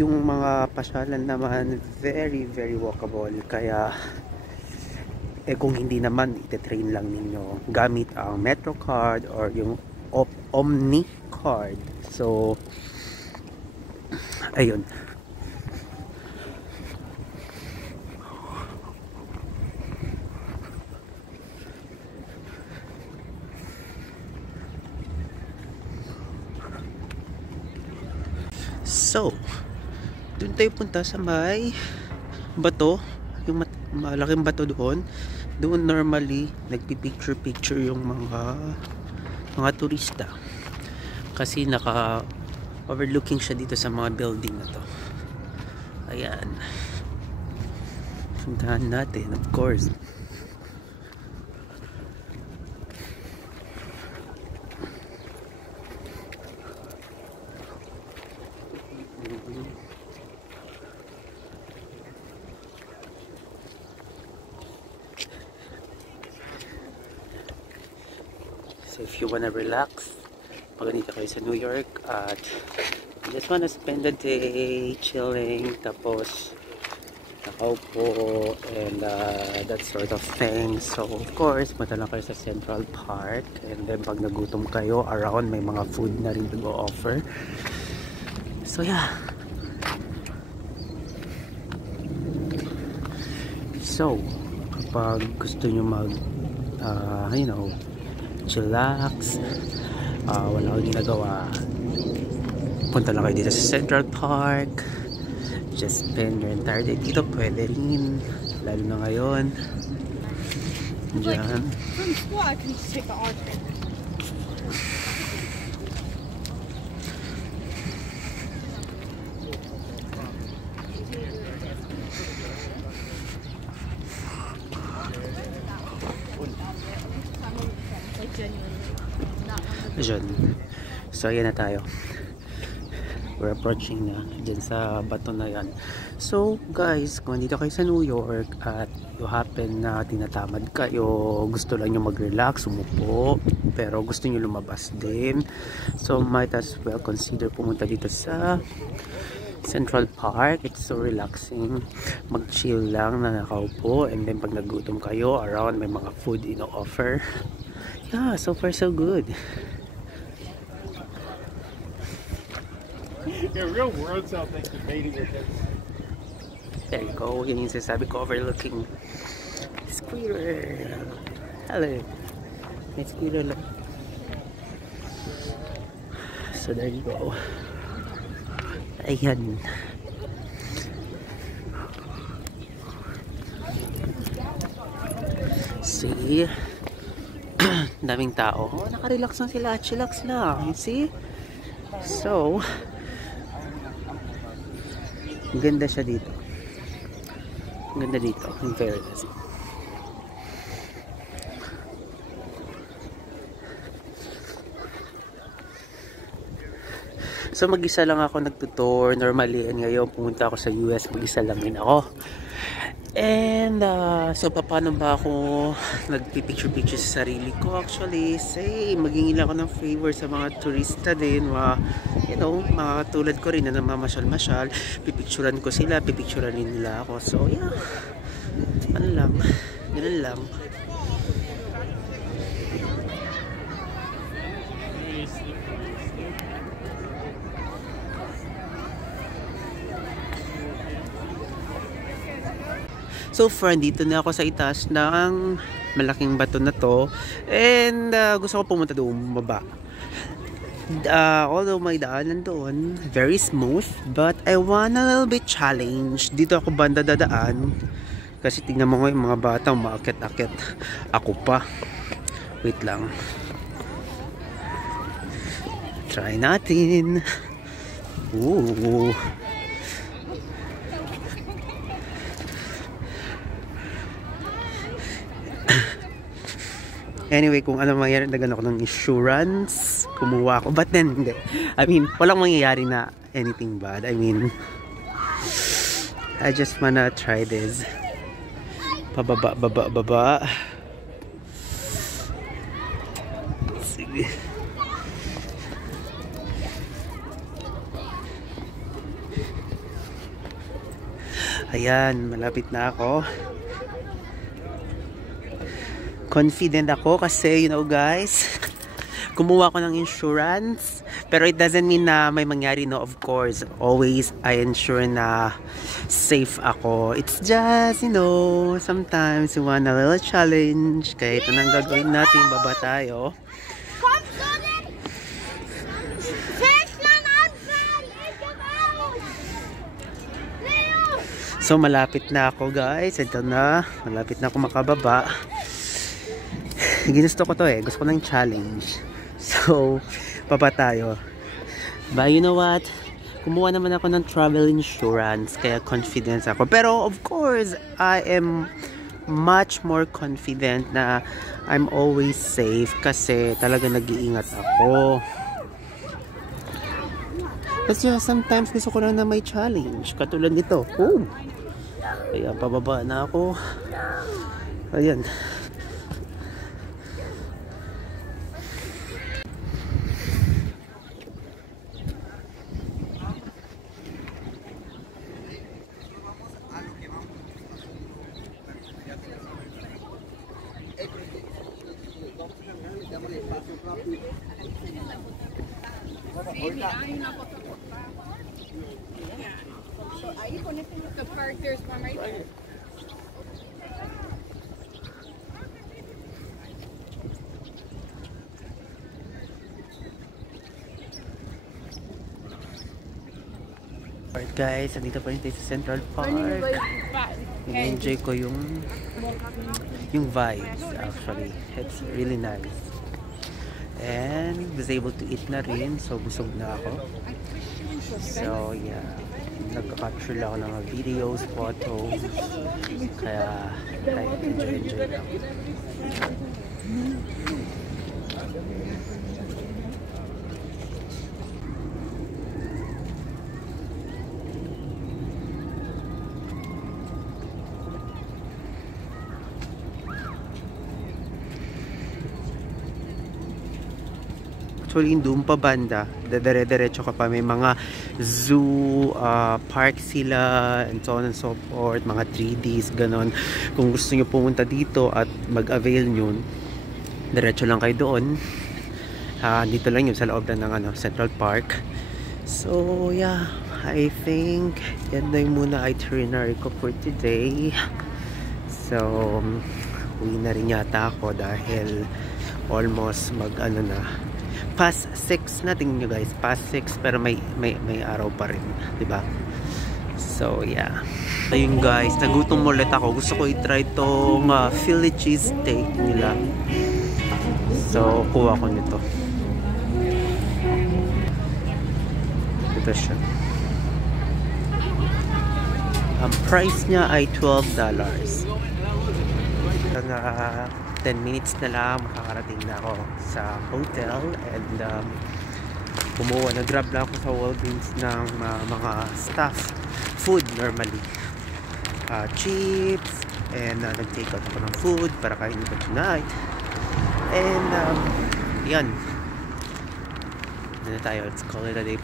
Yung mga pasyalan naman very very walkable, kaya kung hindi naman ite-train lang ninyo gamit ang Metro card or yung Omni card. So ayun. So doon tayo punta sa may bato, yung malaking bato doon. Doon normally nagpipicture yung mga turista, kasi naka overlooking siya dito sa mga building na to. Ayan, puntahan natin of course. So if you wanna relax, pag ganito kayo sa New York at you just wanna spend the day chilling, tapos nakaupo and that sort of thing, so of course punta lang kayo sa Central Park, and then pag nagutom kayo around, may mga food na rin nag-o-offer. So yeah, so kapag gusto nyo mag you know, chillax, wala kang ginagawa, punta lang kayo dito sa Central Park, just spend your entire day dito. Pwede rin, lalo na ngayon dyan. From school, I can just take the R train. Dyan. So ayan na tayo, we're approaching na dyan sa bato na yan. So guys, kung dito kayo sa New York at you happen na tinatamad kayo, gusto lang nyo mag-relax, umupo, pero gusto nyo lumabas din, so might as well consider pumunta dito sa Central Park. It's so relaxing, mag-chill lang na nakaupo, and then pag nagutom kayo around, may mga food ino-offer. Yeah, so far so good. Yeah, real words out there debating with it. There you go. Yun yung sasabi ko, overlooking Squirrel. Hello. May squirrel. So there you go. Ayan. See? Daming tao. Oh, nakarelax lang sila. Chillax lang. You see? So, ganda siya dito. Ganda dito, in fairness. So mag-isa lang ako nagtutour normally, and ngayon pumunta ako sa US, mag-isa lang din ako. And so paano ba ako nagpipicture sa sarili ko? Actually, say magingin ako ng favor sa mga turista din, mga, you know, mga tulad ko rin na namamasyal-masyal, pipicturan ko sila, pipicturan nila ako. So yeah, ano lang, ganun lang. So friend, dito na ako sa itaas ng malaking bato na to, and gusto ko pumunta doon baba. Although may daanan doon, very smooth, but I want a little bit challenge. Dito ako banda dadaan, kasi tingnan mo nga yung mga batang maakit-akit. Ako pa. Wait lang. Try natin. Ooh. Anyway, kung ano mangyari, nagano ako ng insurance, kumuha ako. But then, hindi. I mean, walang mangyayari na anything bad. I mean, I just wanna try this. Pababa, baba, baba. Sige. Ayan, malapit na ako. Confident ako kasi, you know guys, kumuha ko ng insurance. Pero it doesn't mean na may mangyari, no, of course. Always, I ensure na safe ako. It's just, you know, sometimes you want a little challenge. Kaya ito nang gagawin natin, baba tayo. So, malapit na ako guys. Ito na. Malapit na ako makababa. Ginusto ko to eh. Gusto ko ng challenge. So, baba tayo. But you know what? Kumuha naman ako ng travel insurance. Kaya confident ako. Pero of course, I am much more confident na I'm always safe. Kasi talaga nag-iingat ako. Kasi sometimes gusto ko lang na may challenge. Katulad nito. Oh! Ayan, pababa na ako. Ayan. Ahí con este the park, there's one right there. Alright guys, andito pa rin tayo sa Central Park. Enjoy ko yung vibes actually. It's really nice. And was able to eat na rin, so busog na ako. So yeah, nagka-capture lang ako ng mga videos, photos. Kaya enjoy lang. Actually, doon pa banda, dadire-diretso ka pa, may mga zoo, park sila, and so on and so forth, mga 3Ds, ganon. Kung gusto nyo pumunta dito at mag-avail nyo, diretso lang kayo doon. Dito lang yun sa loob na ng Central Park. So, yeah, I think yan na yung muna itinerary ko for today. So, uwi na rin yata ako dahil almost past 6 na, tingnan nyo guys, past 6 pero may araw pa rin, diba? So yeah, ayun guys, nagutom ulit ako. Gusto ko i-try tong Philly cheese steak nila, so kuha ko nito. Ito siya. Ang price niya ay $12. 10 minutes na lang makakarating na ako sa hotel, and nag-grab lang ako sa Walgreens ng mga stuff food normally, chips, and nag-take out ako ng food para kainin ko tonight. And yan, na tayo, let's call it a day.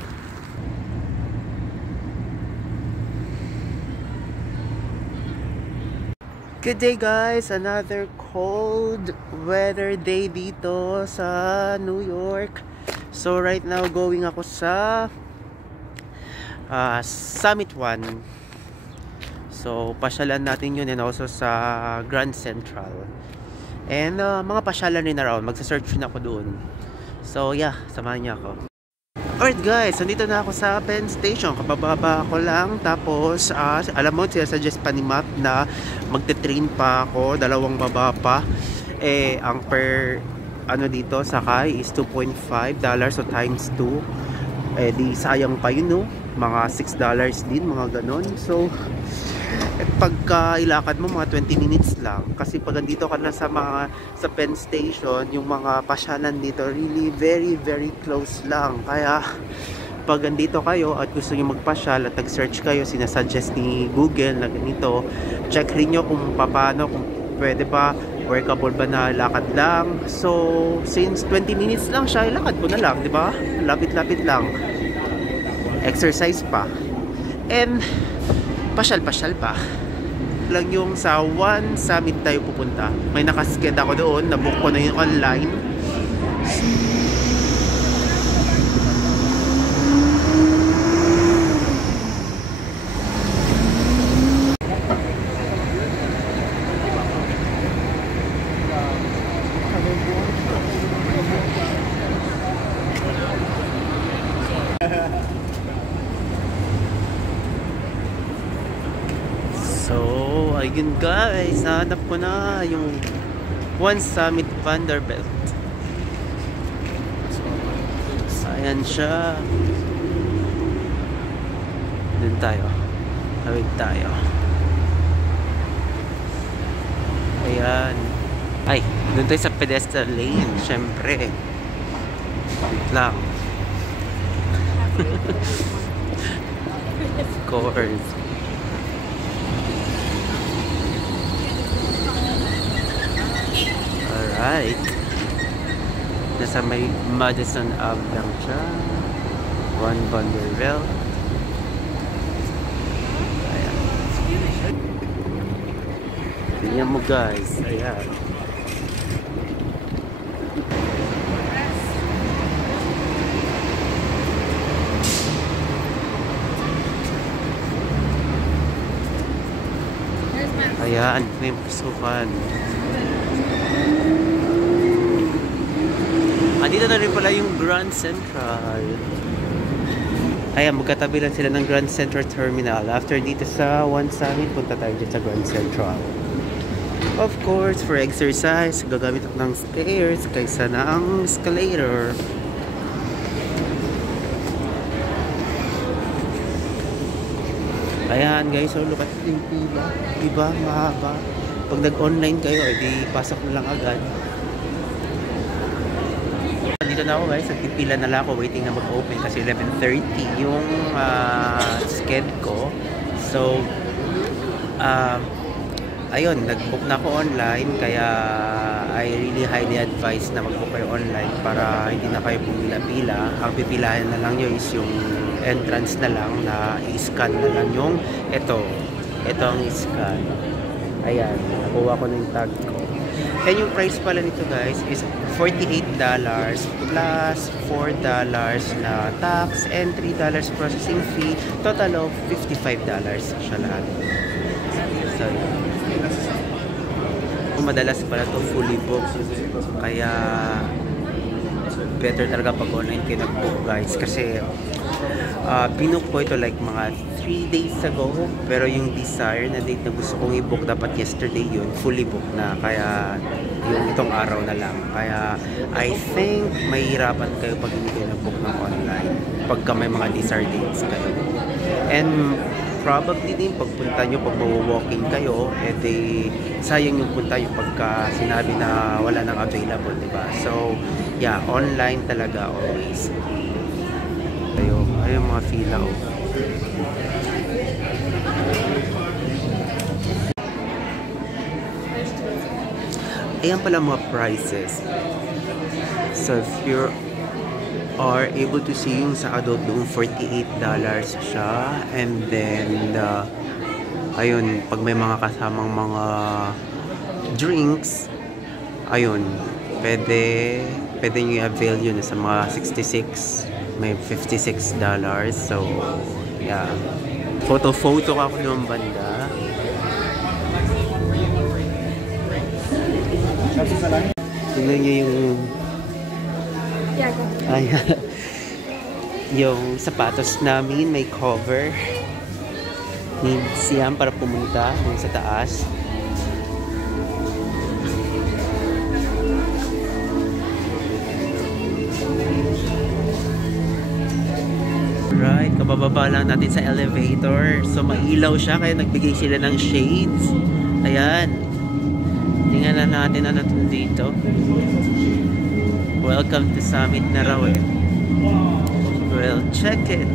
Good day guys, another cold weather day dito sa New York. So right now going ako sa Summit 1. So pasyalan natin yun, and also sa Grand Central. And mga pasyalan rin around, magsa-search na ako doon. So yeah, samahan niyo ako. Alright guys, nandito na ako sa Penn Station. Kabababa ako lang. Tapos, alam mo, sinasuggest pa ni Map na magte-train pa ako. 2 baba pa. Ang per, dito, sakay is $2.5. So, times 2. Di sayang pa yun, no? Mga $6 din, mga ganon. So, pagka ilakad mo, mga 20 minutes lang. Kasi pag andito ka na sa Penn Station, yung mga pasyalan dito, really very, very close lang. Kaya, pag andito kayo at gusto nyo magpasyal at nag-search kayo, sinasuggest ni Google na ganito, check rin nyo kung paano, kung pwede ba, workable ba na lakad lang. So, since 20 minutes lang siya, ilakad ko na lang, di ba? Lapit-lapit lang. Exercise pa. And, pasyal-pasyal pa. Lang yung sa One Summit tayo pupunta. May nakasked ako doon, nabook ko na yung online. So, ayun guys, hanap ko na yung One Summit Vanderbilt. Ayan siya. Doon tayo. Tawid tayo. Ayan. Ay, doon tayo sa pedestrian lane. Syempre. Wait lang. Of course. Alright. Nasa may Madison Ave lang siya. One Vanderbilt. Ayan. Tingnan mo guys. Ayan. Ayan. May pasukan. Dito na rin pala yung Grand Central. Ayan, magkatabi lang sila ng Grand Central Terminal. After dito sa One Summit, punta tayo dito sa Grand Central. Of course, for exercise, gagamit ako ng stairs kaysa ng escalator. Ayan guys, so look at yung pila. Diba? Mahaba. Pag nag-online kayo, edi pasok na lang agad. Dito na ako guys, nagpipila na lang ako, waiting na mag-open kasi 11:30 yung sked ko. So, ayun, nag-book na ako online, kaya I really highly advise na mag-book kayo online para hindi na kayo pumila-pila. Ang pipilahan na lang nyo is yung entrance na lang, na i-scan na lang yung ito ang i-scan. Ayan, nakuha ko na yung tag ko. And yung price pala nito guys is $48 plus $4 na tax and $3 processing fee. Total of $55 siya lahat. So, madalas pala to fully booked. Kaya better talaga pag online kayo nag-book guys. Kasi binook ko ito like mga 3 days ago, pero yung desire na date na gusto kong i-book dapat yesterday yun, fully booked na, kaya yung itong araw na lang. Kaya I think mahirapan kayo pag hindi kayo nag-book ng online pagka may mga desire dates kayo. And probably din pagpunta nyo, pag walking kayo, edi sayang yung punta nyo pagka sinabi na wala nang available, diba? So yeah, online talaga always. Ayun mga fila ko. Ayan pala mga prices. So if you are able to see yung sa adult doon, $48 siya. And then ayun, pag may mga kasamang mga drinks, ayun, pwede nyo i-avail yun sa mga 66, may $56. So yeah, photo ako ng banda. Tingnan nyo yung yung sapatos namin, may cover. Needs yan para pumunta sa taas. Right, kabababa lang natin sa elevator. So mailaw siya, kaya nagbigay sila ng shades. Ayan. Tingnan na natin ano dito. Welcome to Summit na raw eh. Well, check it.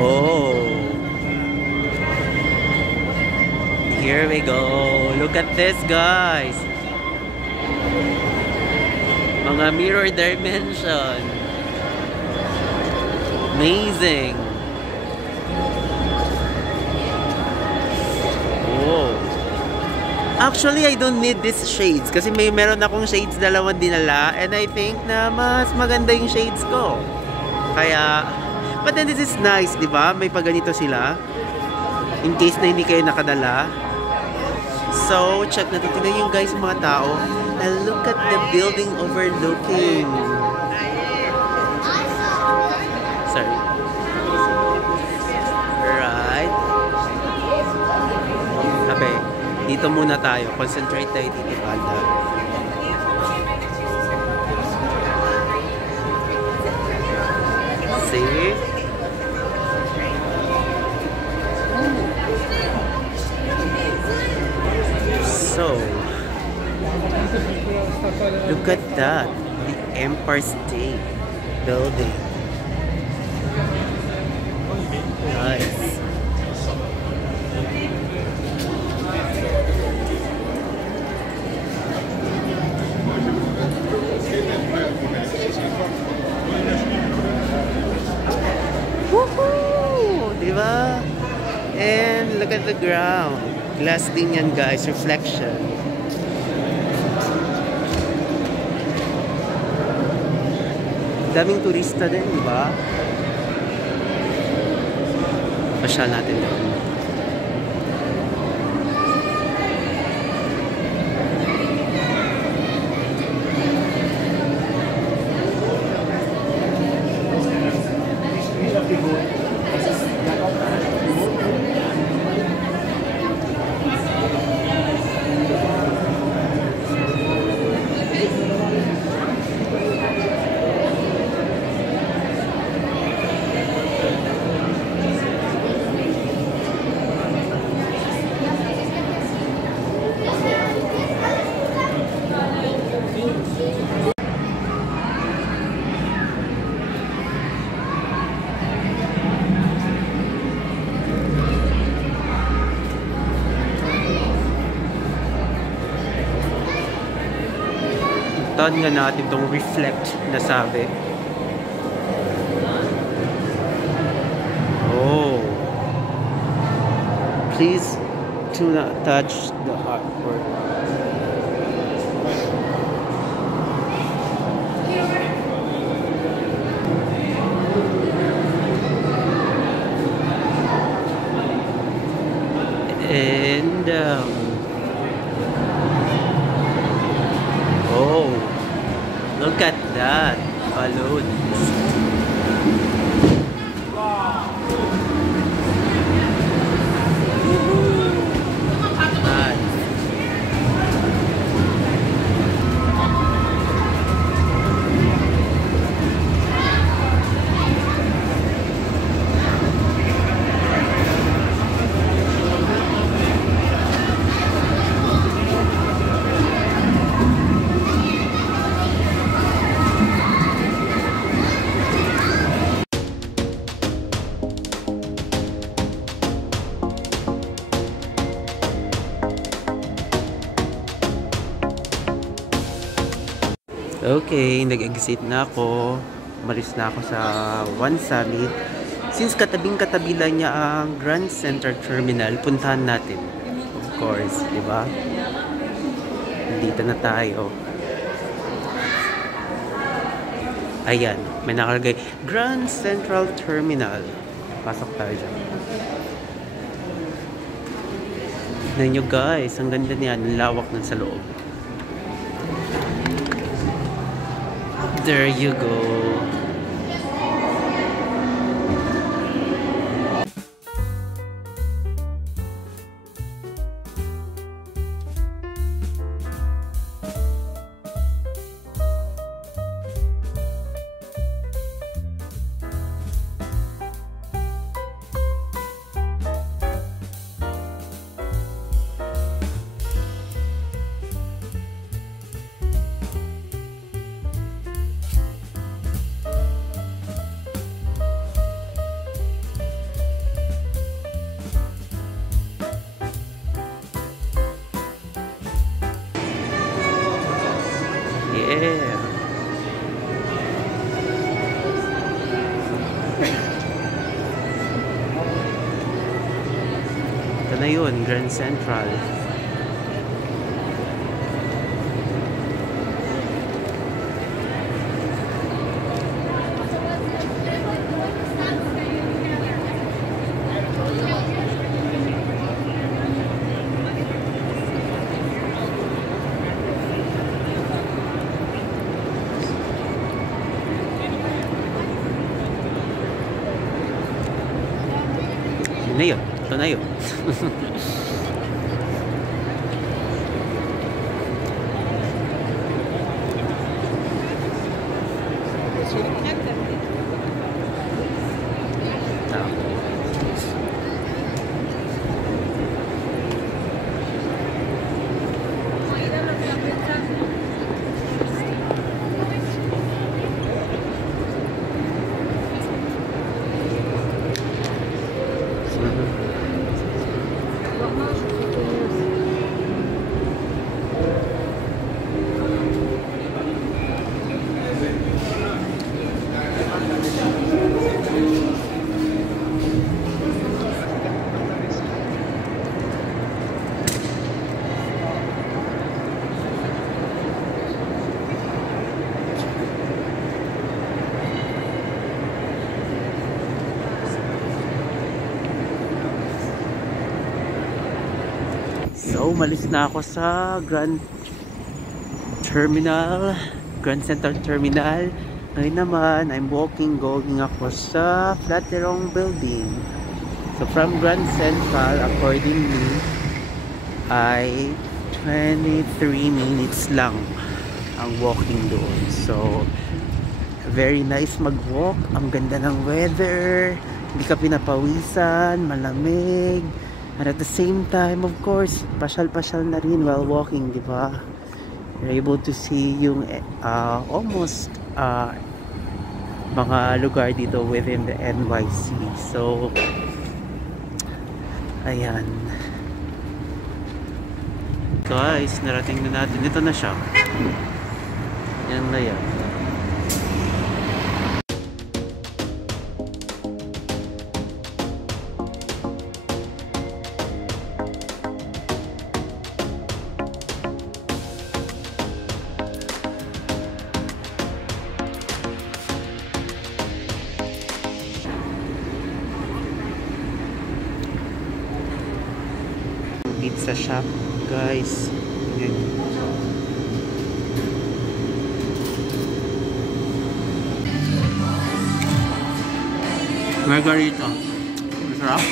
Oh. Here we go. Look at this, guys. Mga mirror dimension. Amazing. Oh. Actually, I don't need these shades kasi meron akong shades dalawang dinala and I think na mas maganda yung shades ko. Kaya, but then this is nice, di ba? May paganito sila. In case na hindi kayo nakadala. So, check natin. Tignan yung guys, mga tao. And look at the building overlooking. Sorry. Right. Sabi, dito muna tayo. Concentrate tayo dito, banda. See? So, look at that. The Empire State Building. Nice. Woohoo! Diba? And look at the ground. Glass din yan, guys. Reflection. Daming turista din, diba? Pasyal natin doon. Tawad nga natin itong reflect na sabi. Oh. Please do not touch the artwork. And oh, look at that balloons. Okay, nag-exit na ako. Malis na ako sa One Summit. Since katabing-katabi lang niya ang Grand Central Terminal, puntahan natin. Of course, di ba? Dito na tayo. Ayan, may nakalagay Grand Central Terminal. Pasok tayo dyan. Tignan nyo guys, ang ganda niyan, ang lawak nun sa loob. There you go. Yeah. yun, Grand Central. Yun na yun. Ito na yun. So, umalis na ako sa Grand Central Terminal. Ngayon naman, I'm going ako sa Flatirong Building. So, from Grand Central, accordingly, ay 23 minutes lang ang walking doon. So, very nice mag-walk. Ang ganda ng weather. Hindi ka pinapawisan, malamig. And at the same time, of course, pasyal-pasyal na rin while walking, di ba? You're able to see yung almost mga lugar dito within the NYC. So, ayan. Guys, narating na natin. Ito na siya. Yan na yan. Pizza shop, guys. Ayan. Margarita. Masarap.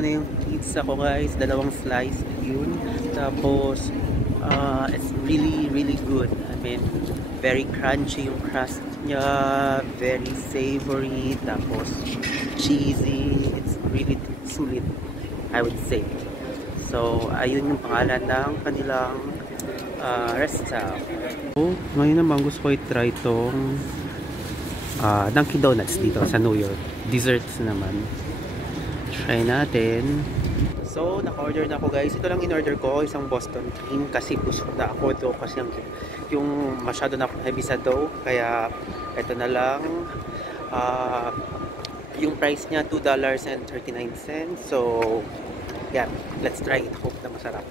Na yung pizza ko, guys, dalawang slice yun, tapos it's really good. I mean, very crunchy yung crust niya, very savory, tapos cheesy. It's really sulit, I would say. So ayun yung pangalan ng kanilang restaurant. So ngayon naman gusto ko i-try tong Dunkin Donuts dito sa New York. Desserts naman. Try natin. So, naka-order na ako, guys. Ito lang in-order ko, isang Boston cream kasi busog na ako dough kasi yung masyado na heavy sa dough. Kaya, ito na lang. Yung price niya, $2.39. So, yeah. Let's try it. Hope na masarap.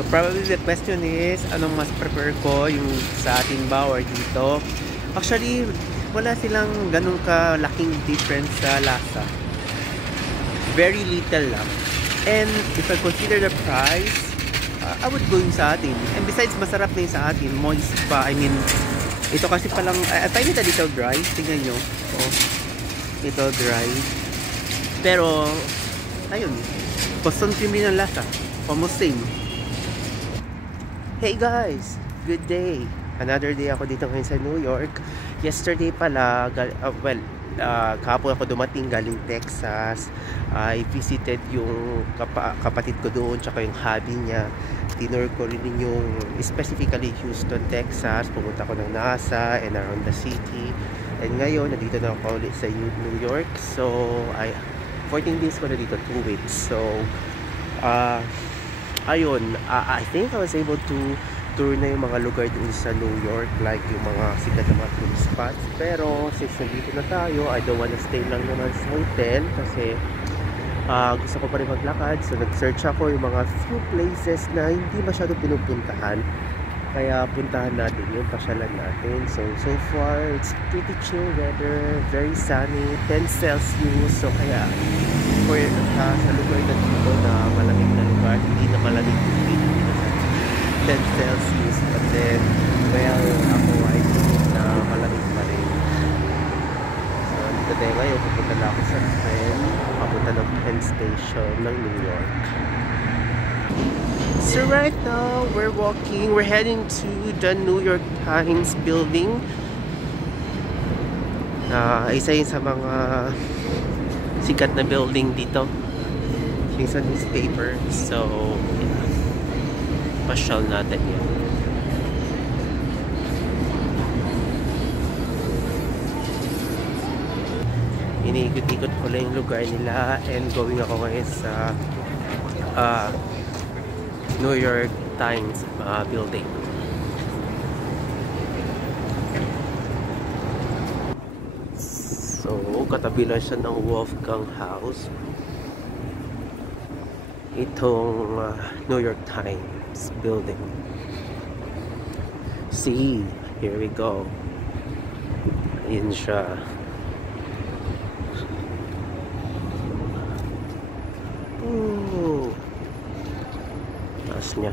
So probably the question is, anong mas prefer ko, yung sa atin ba or dito? Actually, wala silang ganun kalaking difference sa lasa. Very little lang. And if I consider the price, I would go yung sa atin. And besides, masarap na yung sa atin. Moist pa. I mean, ito kasi palang, I find it a little dry. Tingnan nyo. Oh, little dry. Pero, ayun. Boston cream rin ang lasa. Almost same. Hey guys, good day. Another day ako dito ngayon sa New York. Yesterday pala, kahapon ako dumating galing Texas. I visited yung kapatid ko doon, tsaka yung hubby niya. Tinur ko rin yung specifically Houston, Texas. Pumunta ko ng NASA and around the city. And ngayon, nandito na ako ulit sa New York. So, 14 days ko na dito, 2 weeks. So, ayun, I think I was able to tour na yung mga lugar doon sa New York, like yung mga sikat na mga tourist spots. Pero since nandito na tayo, I don't wanna stay lang naman sa hotel kasi gusto ko pa rin maglakad. So nag-search ako yung mga few places na hindi masyado pinupuntahan, kaya puntahan natin yun, pasyalan natin. So far it's pretty chill weather, very sunny, 10 Celsius. So kaya for sa lugar na dito na malamig na lugar, hindi na malamig dito 10 Celsius, but then well, ako I think na malamig pa rin. So dito tayo ngayon, pupunta na ako sa train papunta ng Penn Station ng New York. So right now we're heading to the New York Times building. Isa yun sa mga sikat na building dito, yung sa newspaper. So yeah, pasyal natin yan. Iniikot-ikot ko lang yung lugar nila and going ako ngayon sa New York Times building. So katabi lang siya ng Wolfgang House, itong New York Times building. See, here we go. Ayan siya. Ooh, taas niya.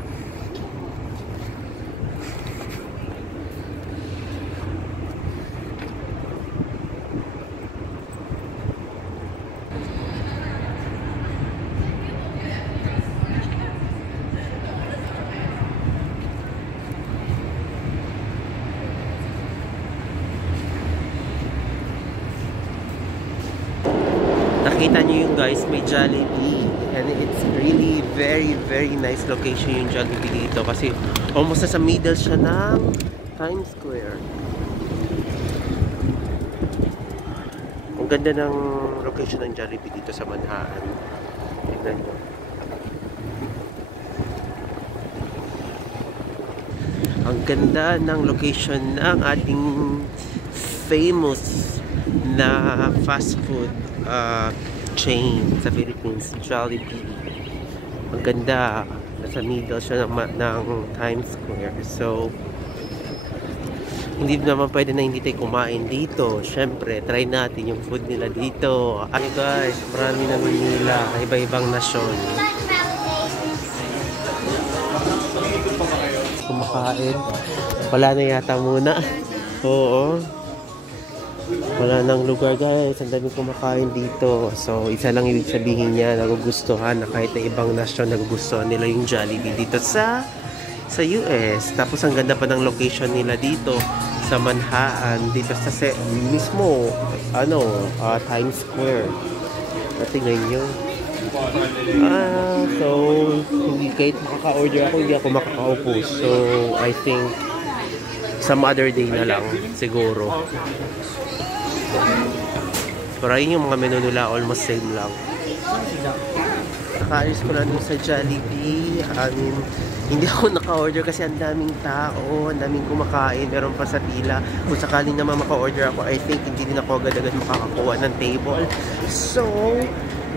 Nakita nyo yung guys, may Jollibee, and it's really very nice location yung Jollibee dito kasi almost sa middle siya ng Times Square. Ang ganda ng location ng Jollibee dito sa Manhattan. Tignan nyo. Ang ganda ng location ng ating famous na fast food chain sa Philippines, Jollibee. Ang ganda, nasa middle siya ng Times Square. So hindi naman pwede na hindi tayo kumain dito. Syempre, try natin yung food nila dito. Ano guys, marami namimila, iba-ibang nasyon. Kumakain. Wala na yata muna. Oo. Wala nang lugar guys, ang daming kumakain dito. So isa lang ibig sabihin niya, nagugustuhan na kahit na ibang nasyon, nagugustuhan nila yung Jollibee dito sa US. Tapos ang ganda pa ng location nila dito sa Manhattan, dito sa mismo Times Square. Tingnan nyo. So hindi, kahit makaka-order ako, hindi ako makakaupo. So I think some other day na lang siguro. Pero ayun yung mga menu nila, almost same lang. Nakaalis ko lang dun sa Jollibee. Hindi ako naka-order kasi ang daming tao, ang daming kumakain, meron pa sa pila. Kung sakaling naman maka-order ako, I think hindi din ako agad-agad makakakuha ng table. So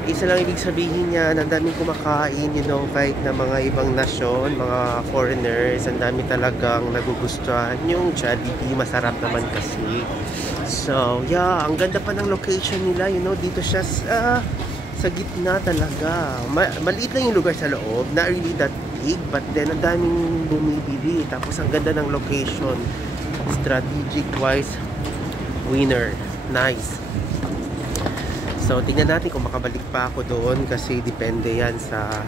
isa lang ibig sabihin niya, ang daming kumakain, you know, kahit na mga ibang nasyon, mga foreigners, ang dami talagang nagugustuhan yung Jollibee. Masarap naman kasi. So yeah, ang ganda pa ng location nila, you know, dito siya sa gitna talaga. Maliit lang yung lugar sa loob, not really that big, but then ang daming bumibili. Tapos ang ganda ng location, strategic wise, winner, nice. So tingnan natin kung makabalik pa ako doon kasi depende yan sa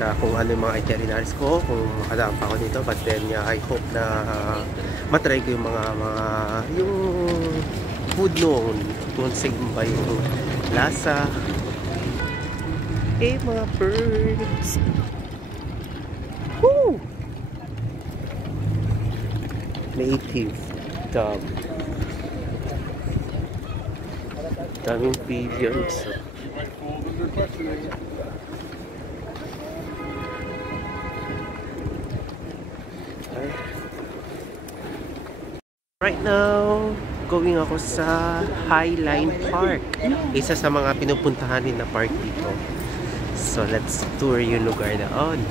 sa kung ano yung mga itineraries ko, kung makadaan pa ako dito. But then I hope na matry ko yung yung food noon, kung same ba yung lasa. Eh, mga birds. Woo! Native dog. Daming pigeons. Right now, going ako sa Highline Park. Isa sa mga pinupuntahan din na park dito. So, let's tour yung lugar na on.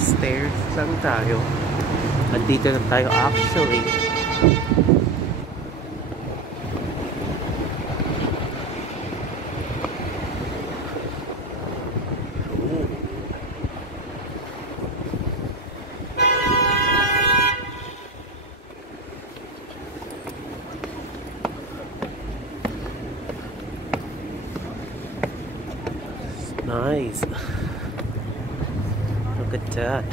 Stairs lang tayo. Andito na tayo actually. Nice. Look at that.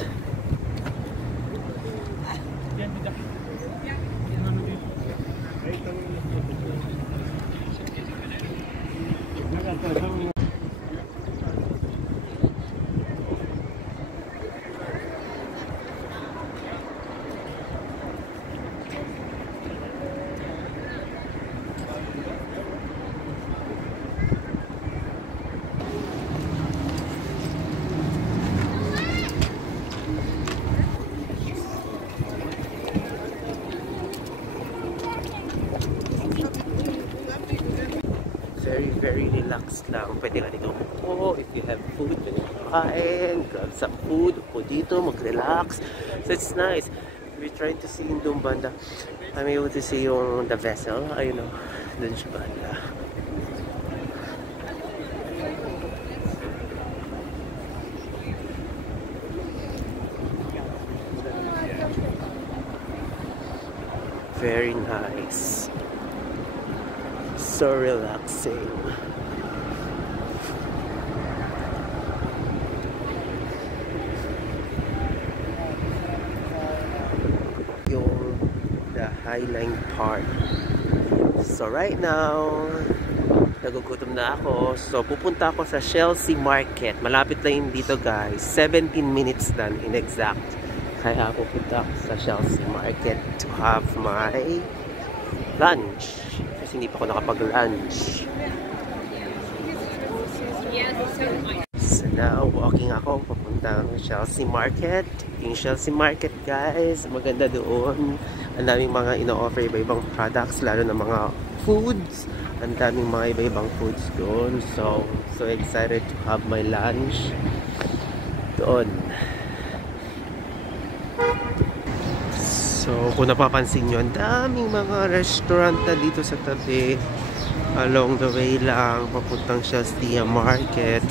Very relaxed lang. Pwede ka dito umupo. If you have food, pwede ka kain. Grab some food. Upo dito, mag-relax. So it's nice. We're trying to see yung doon banda. I'm able to see yung the vessel. Ayun o. Doon siya banda. Very nice. So relaxing. Yung the Highline Park. So right now, nagugutom na ako. So pupunta ako sa Chelsea Market. Malapit lang yun dito guys. 17 minutes lang in exact. Kaya pupunta ako sa Chelsea Market to have my lunch. Kasi hindi pa ako nakapag-lunch. So now, walking ako papuntang Chelsea Market. Yung Chelsea Market guys, maganda doon. Ang daming mga ino-offer iba-ibang products, lalo na mga foods. Ang daming mga iba-ibang foods doon. So excited to have my lunch doon. So, kung napapansin nyo, ang daming mga restaurant na dito sa tabi. Along the way lang, papuntang Chelsea Market.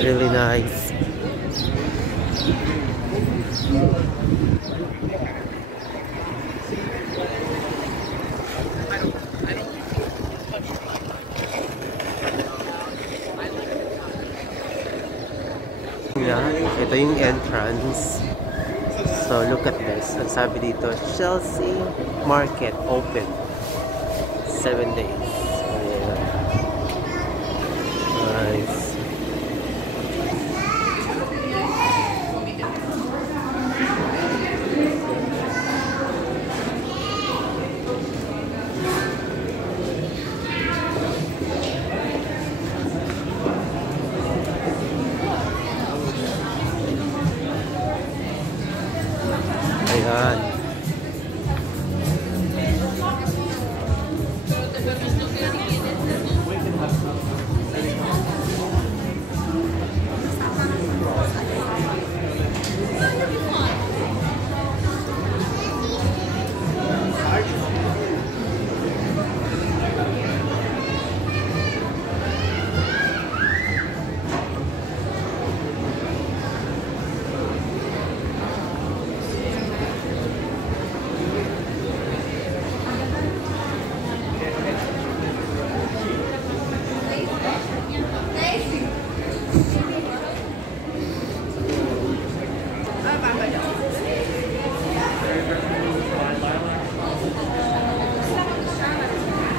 Really nice. Ito yung entrance. So look at this. Ang sabi dito, Chelsea Market open 7 days. Ayan. Nice. Yan.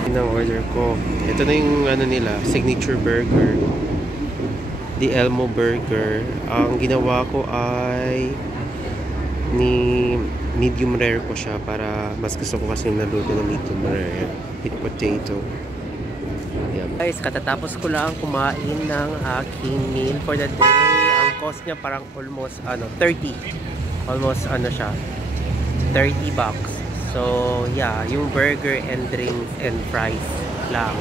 Ng order ko. Ito na yung ano nila, signature burger. The Elmo Burger. Ang ginawa ko ay medium rare ko siya para mas gusto ko kasi naluto ng medium rare with potato. Yeah. Guys, katatapos ko lang kumain ng aking meal for the day. Ang cost niya parang almost 30. Almost siya, 30 bucks. So, yeah, yung burger and drinks and fries lang.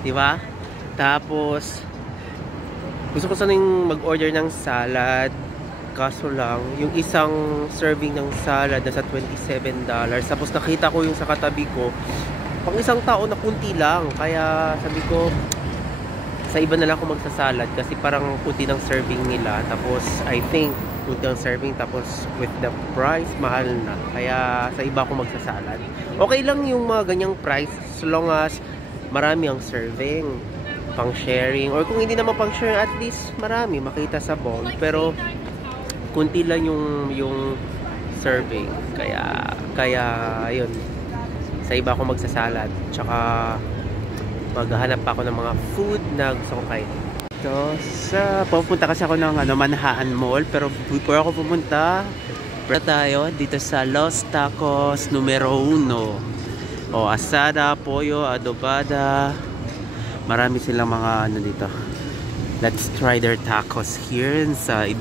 Diba? Tapos, gusto ko sanang mag-order ng salad. Kaso lang, yung isang serving ng salad nasa $27. Tapos nakita ko yung sa katabi ko, pang isang tao na kunti lang. Kaya sabi ko, sa iba na lang ako magsasalad kasi parang kunti ng serving nila. Tapos, I think, ang serving, tapos with the price mahal na, kaya sa iba ako magsasalad. Okay lang yung mga ganyang price as long as marami ang serving, pang sharing, or kung hindi naman pang sharing, at least marami makita sa bowl, pero kunti lang yung serving, kaya yun, sa iba ako magsasalad, tsaka maghahanap pa ako ng mga food na gusto ko kainin. So, pupunta kasi ako ng Manhattan Mall, pero before ako pumunta, tayo dito sa Los Tacos numero 1. Asada, pollo, adobada. Marami silang mga dito. Let's try their tacos here inside.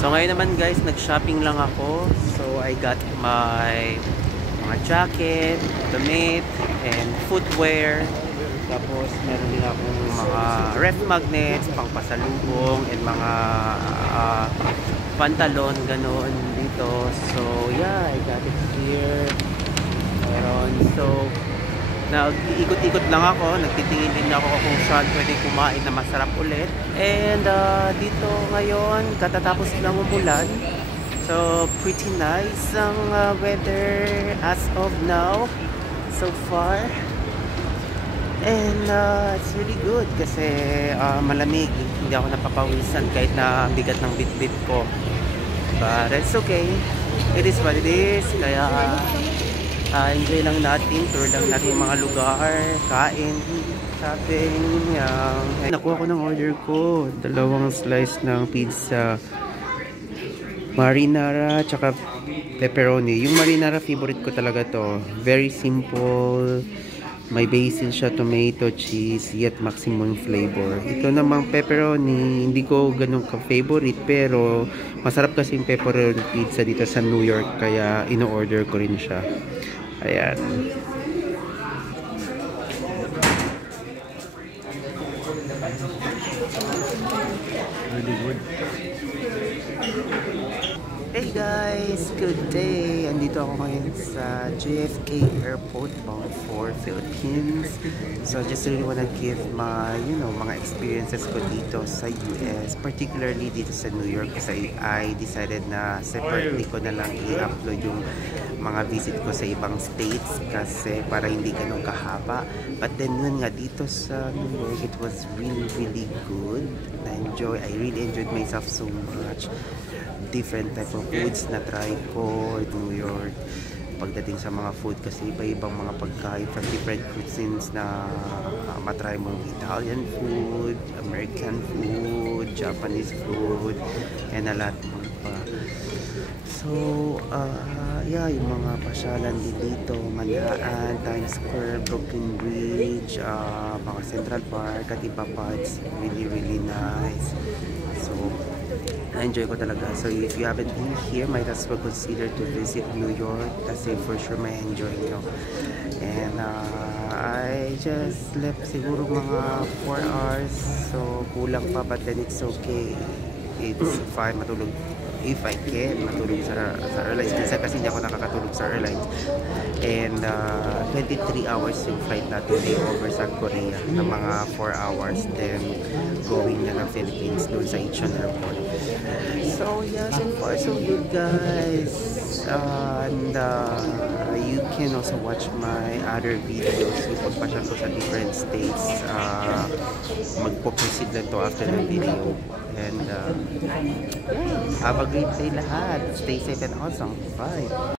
So ngayon naman guys, nag-shopping lang ako. So I got my mga jacket, damit, and footwear. Tapos meron din akong mga ref magnets, pang pasalubong, and mga pantalon, ganoon dito. So yeah, I got it here. Meron. So nag-iikot-ikot lang ako, nagtitingin din ako kung saan pwede kumain na masarap ulit. And dito ngayon, katatapos lang umulan. So pretty nice ang weather as of now, so far. And it's really good kasi malamig, hindi ako napapawisan kahit na ang bigat ng bitbit ko. But it's okay, it is what it is. Kaya enjoy lang natin, tour lang natin yung mga lugar, kain, shopping. Nakuha ko ng order ko, 2 slice ng pizza, marinara tsaka pepperoni. Yung marinara favorite ko talaga to, very simple, may basil siya, tomato, cheese, yet maximum flavor. Ito namang pepperoni, hindi ko ganun ka-favorite, pero masarap kasi yung pepperoni pizza dito sa New York, kaya ino-order ko rin siya. Ayan. Really good. Hey guys, good day. andito ako ngayon sa JFK Airport, Bound for Philippines. So I just really wanna give my, mga experiences ko dito sa US, particularly dito sa New York kasi I decided na separately ko na lang i-upload yung mga visit ko sa ibang states kasi para hindi ganun kahaba. But then yun nga, dito sa New York, it was really, really good. I really enjoyed myself so much. Different type of foods na try ko in New York. Pagdating sa mga food kasi iba-ibang mga pagkain from different cuisines na matry mong Italian food, American food, Japanese food, and a lot more pa. So, yung mga pasyalan din dito, Manhattan, Times Square, Brooklyn Bridge, mga Central Park at iba pa, it's really, really nice. So, na-enjoy ko talaga. So if you haven't been here, might as well consider to visit New York kasi for sure may enjoy nyo. And I just left siguro mga 4 hours. So kulang pa, but then it's okay. It's fine matulog. If I can, matulog sa airlines. Minsan kasi hindi ako nakakatulog sa airlines. And 23 hours yung flight natin over sa Korea na mga 4 hours. Then going na ng Philippines doon sa Incheon Airport. So yeah, so far so good guys. And you can also watch my other videos yung pagpasyal ko sa different states. Magpo-proceed na to after the video. And have a great day lahat. Stay safe and awesome. Bye.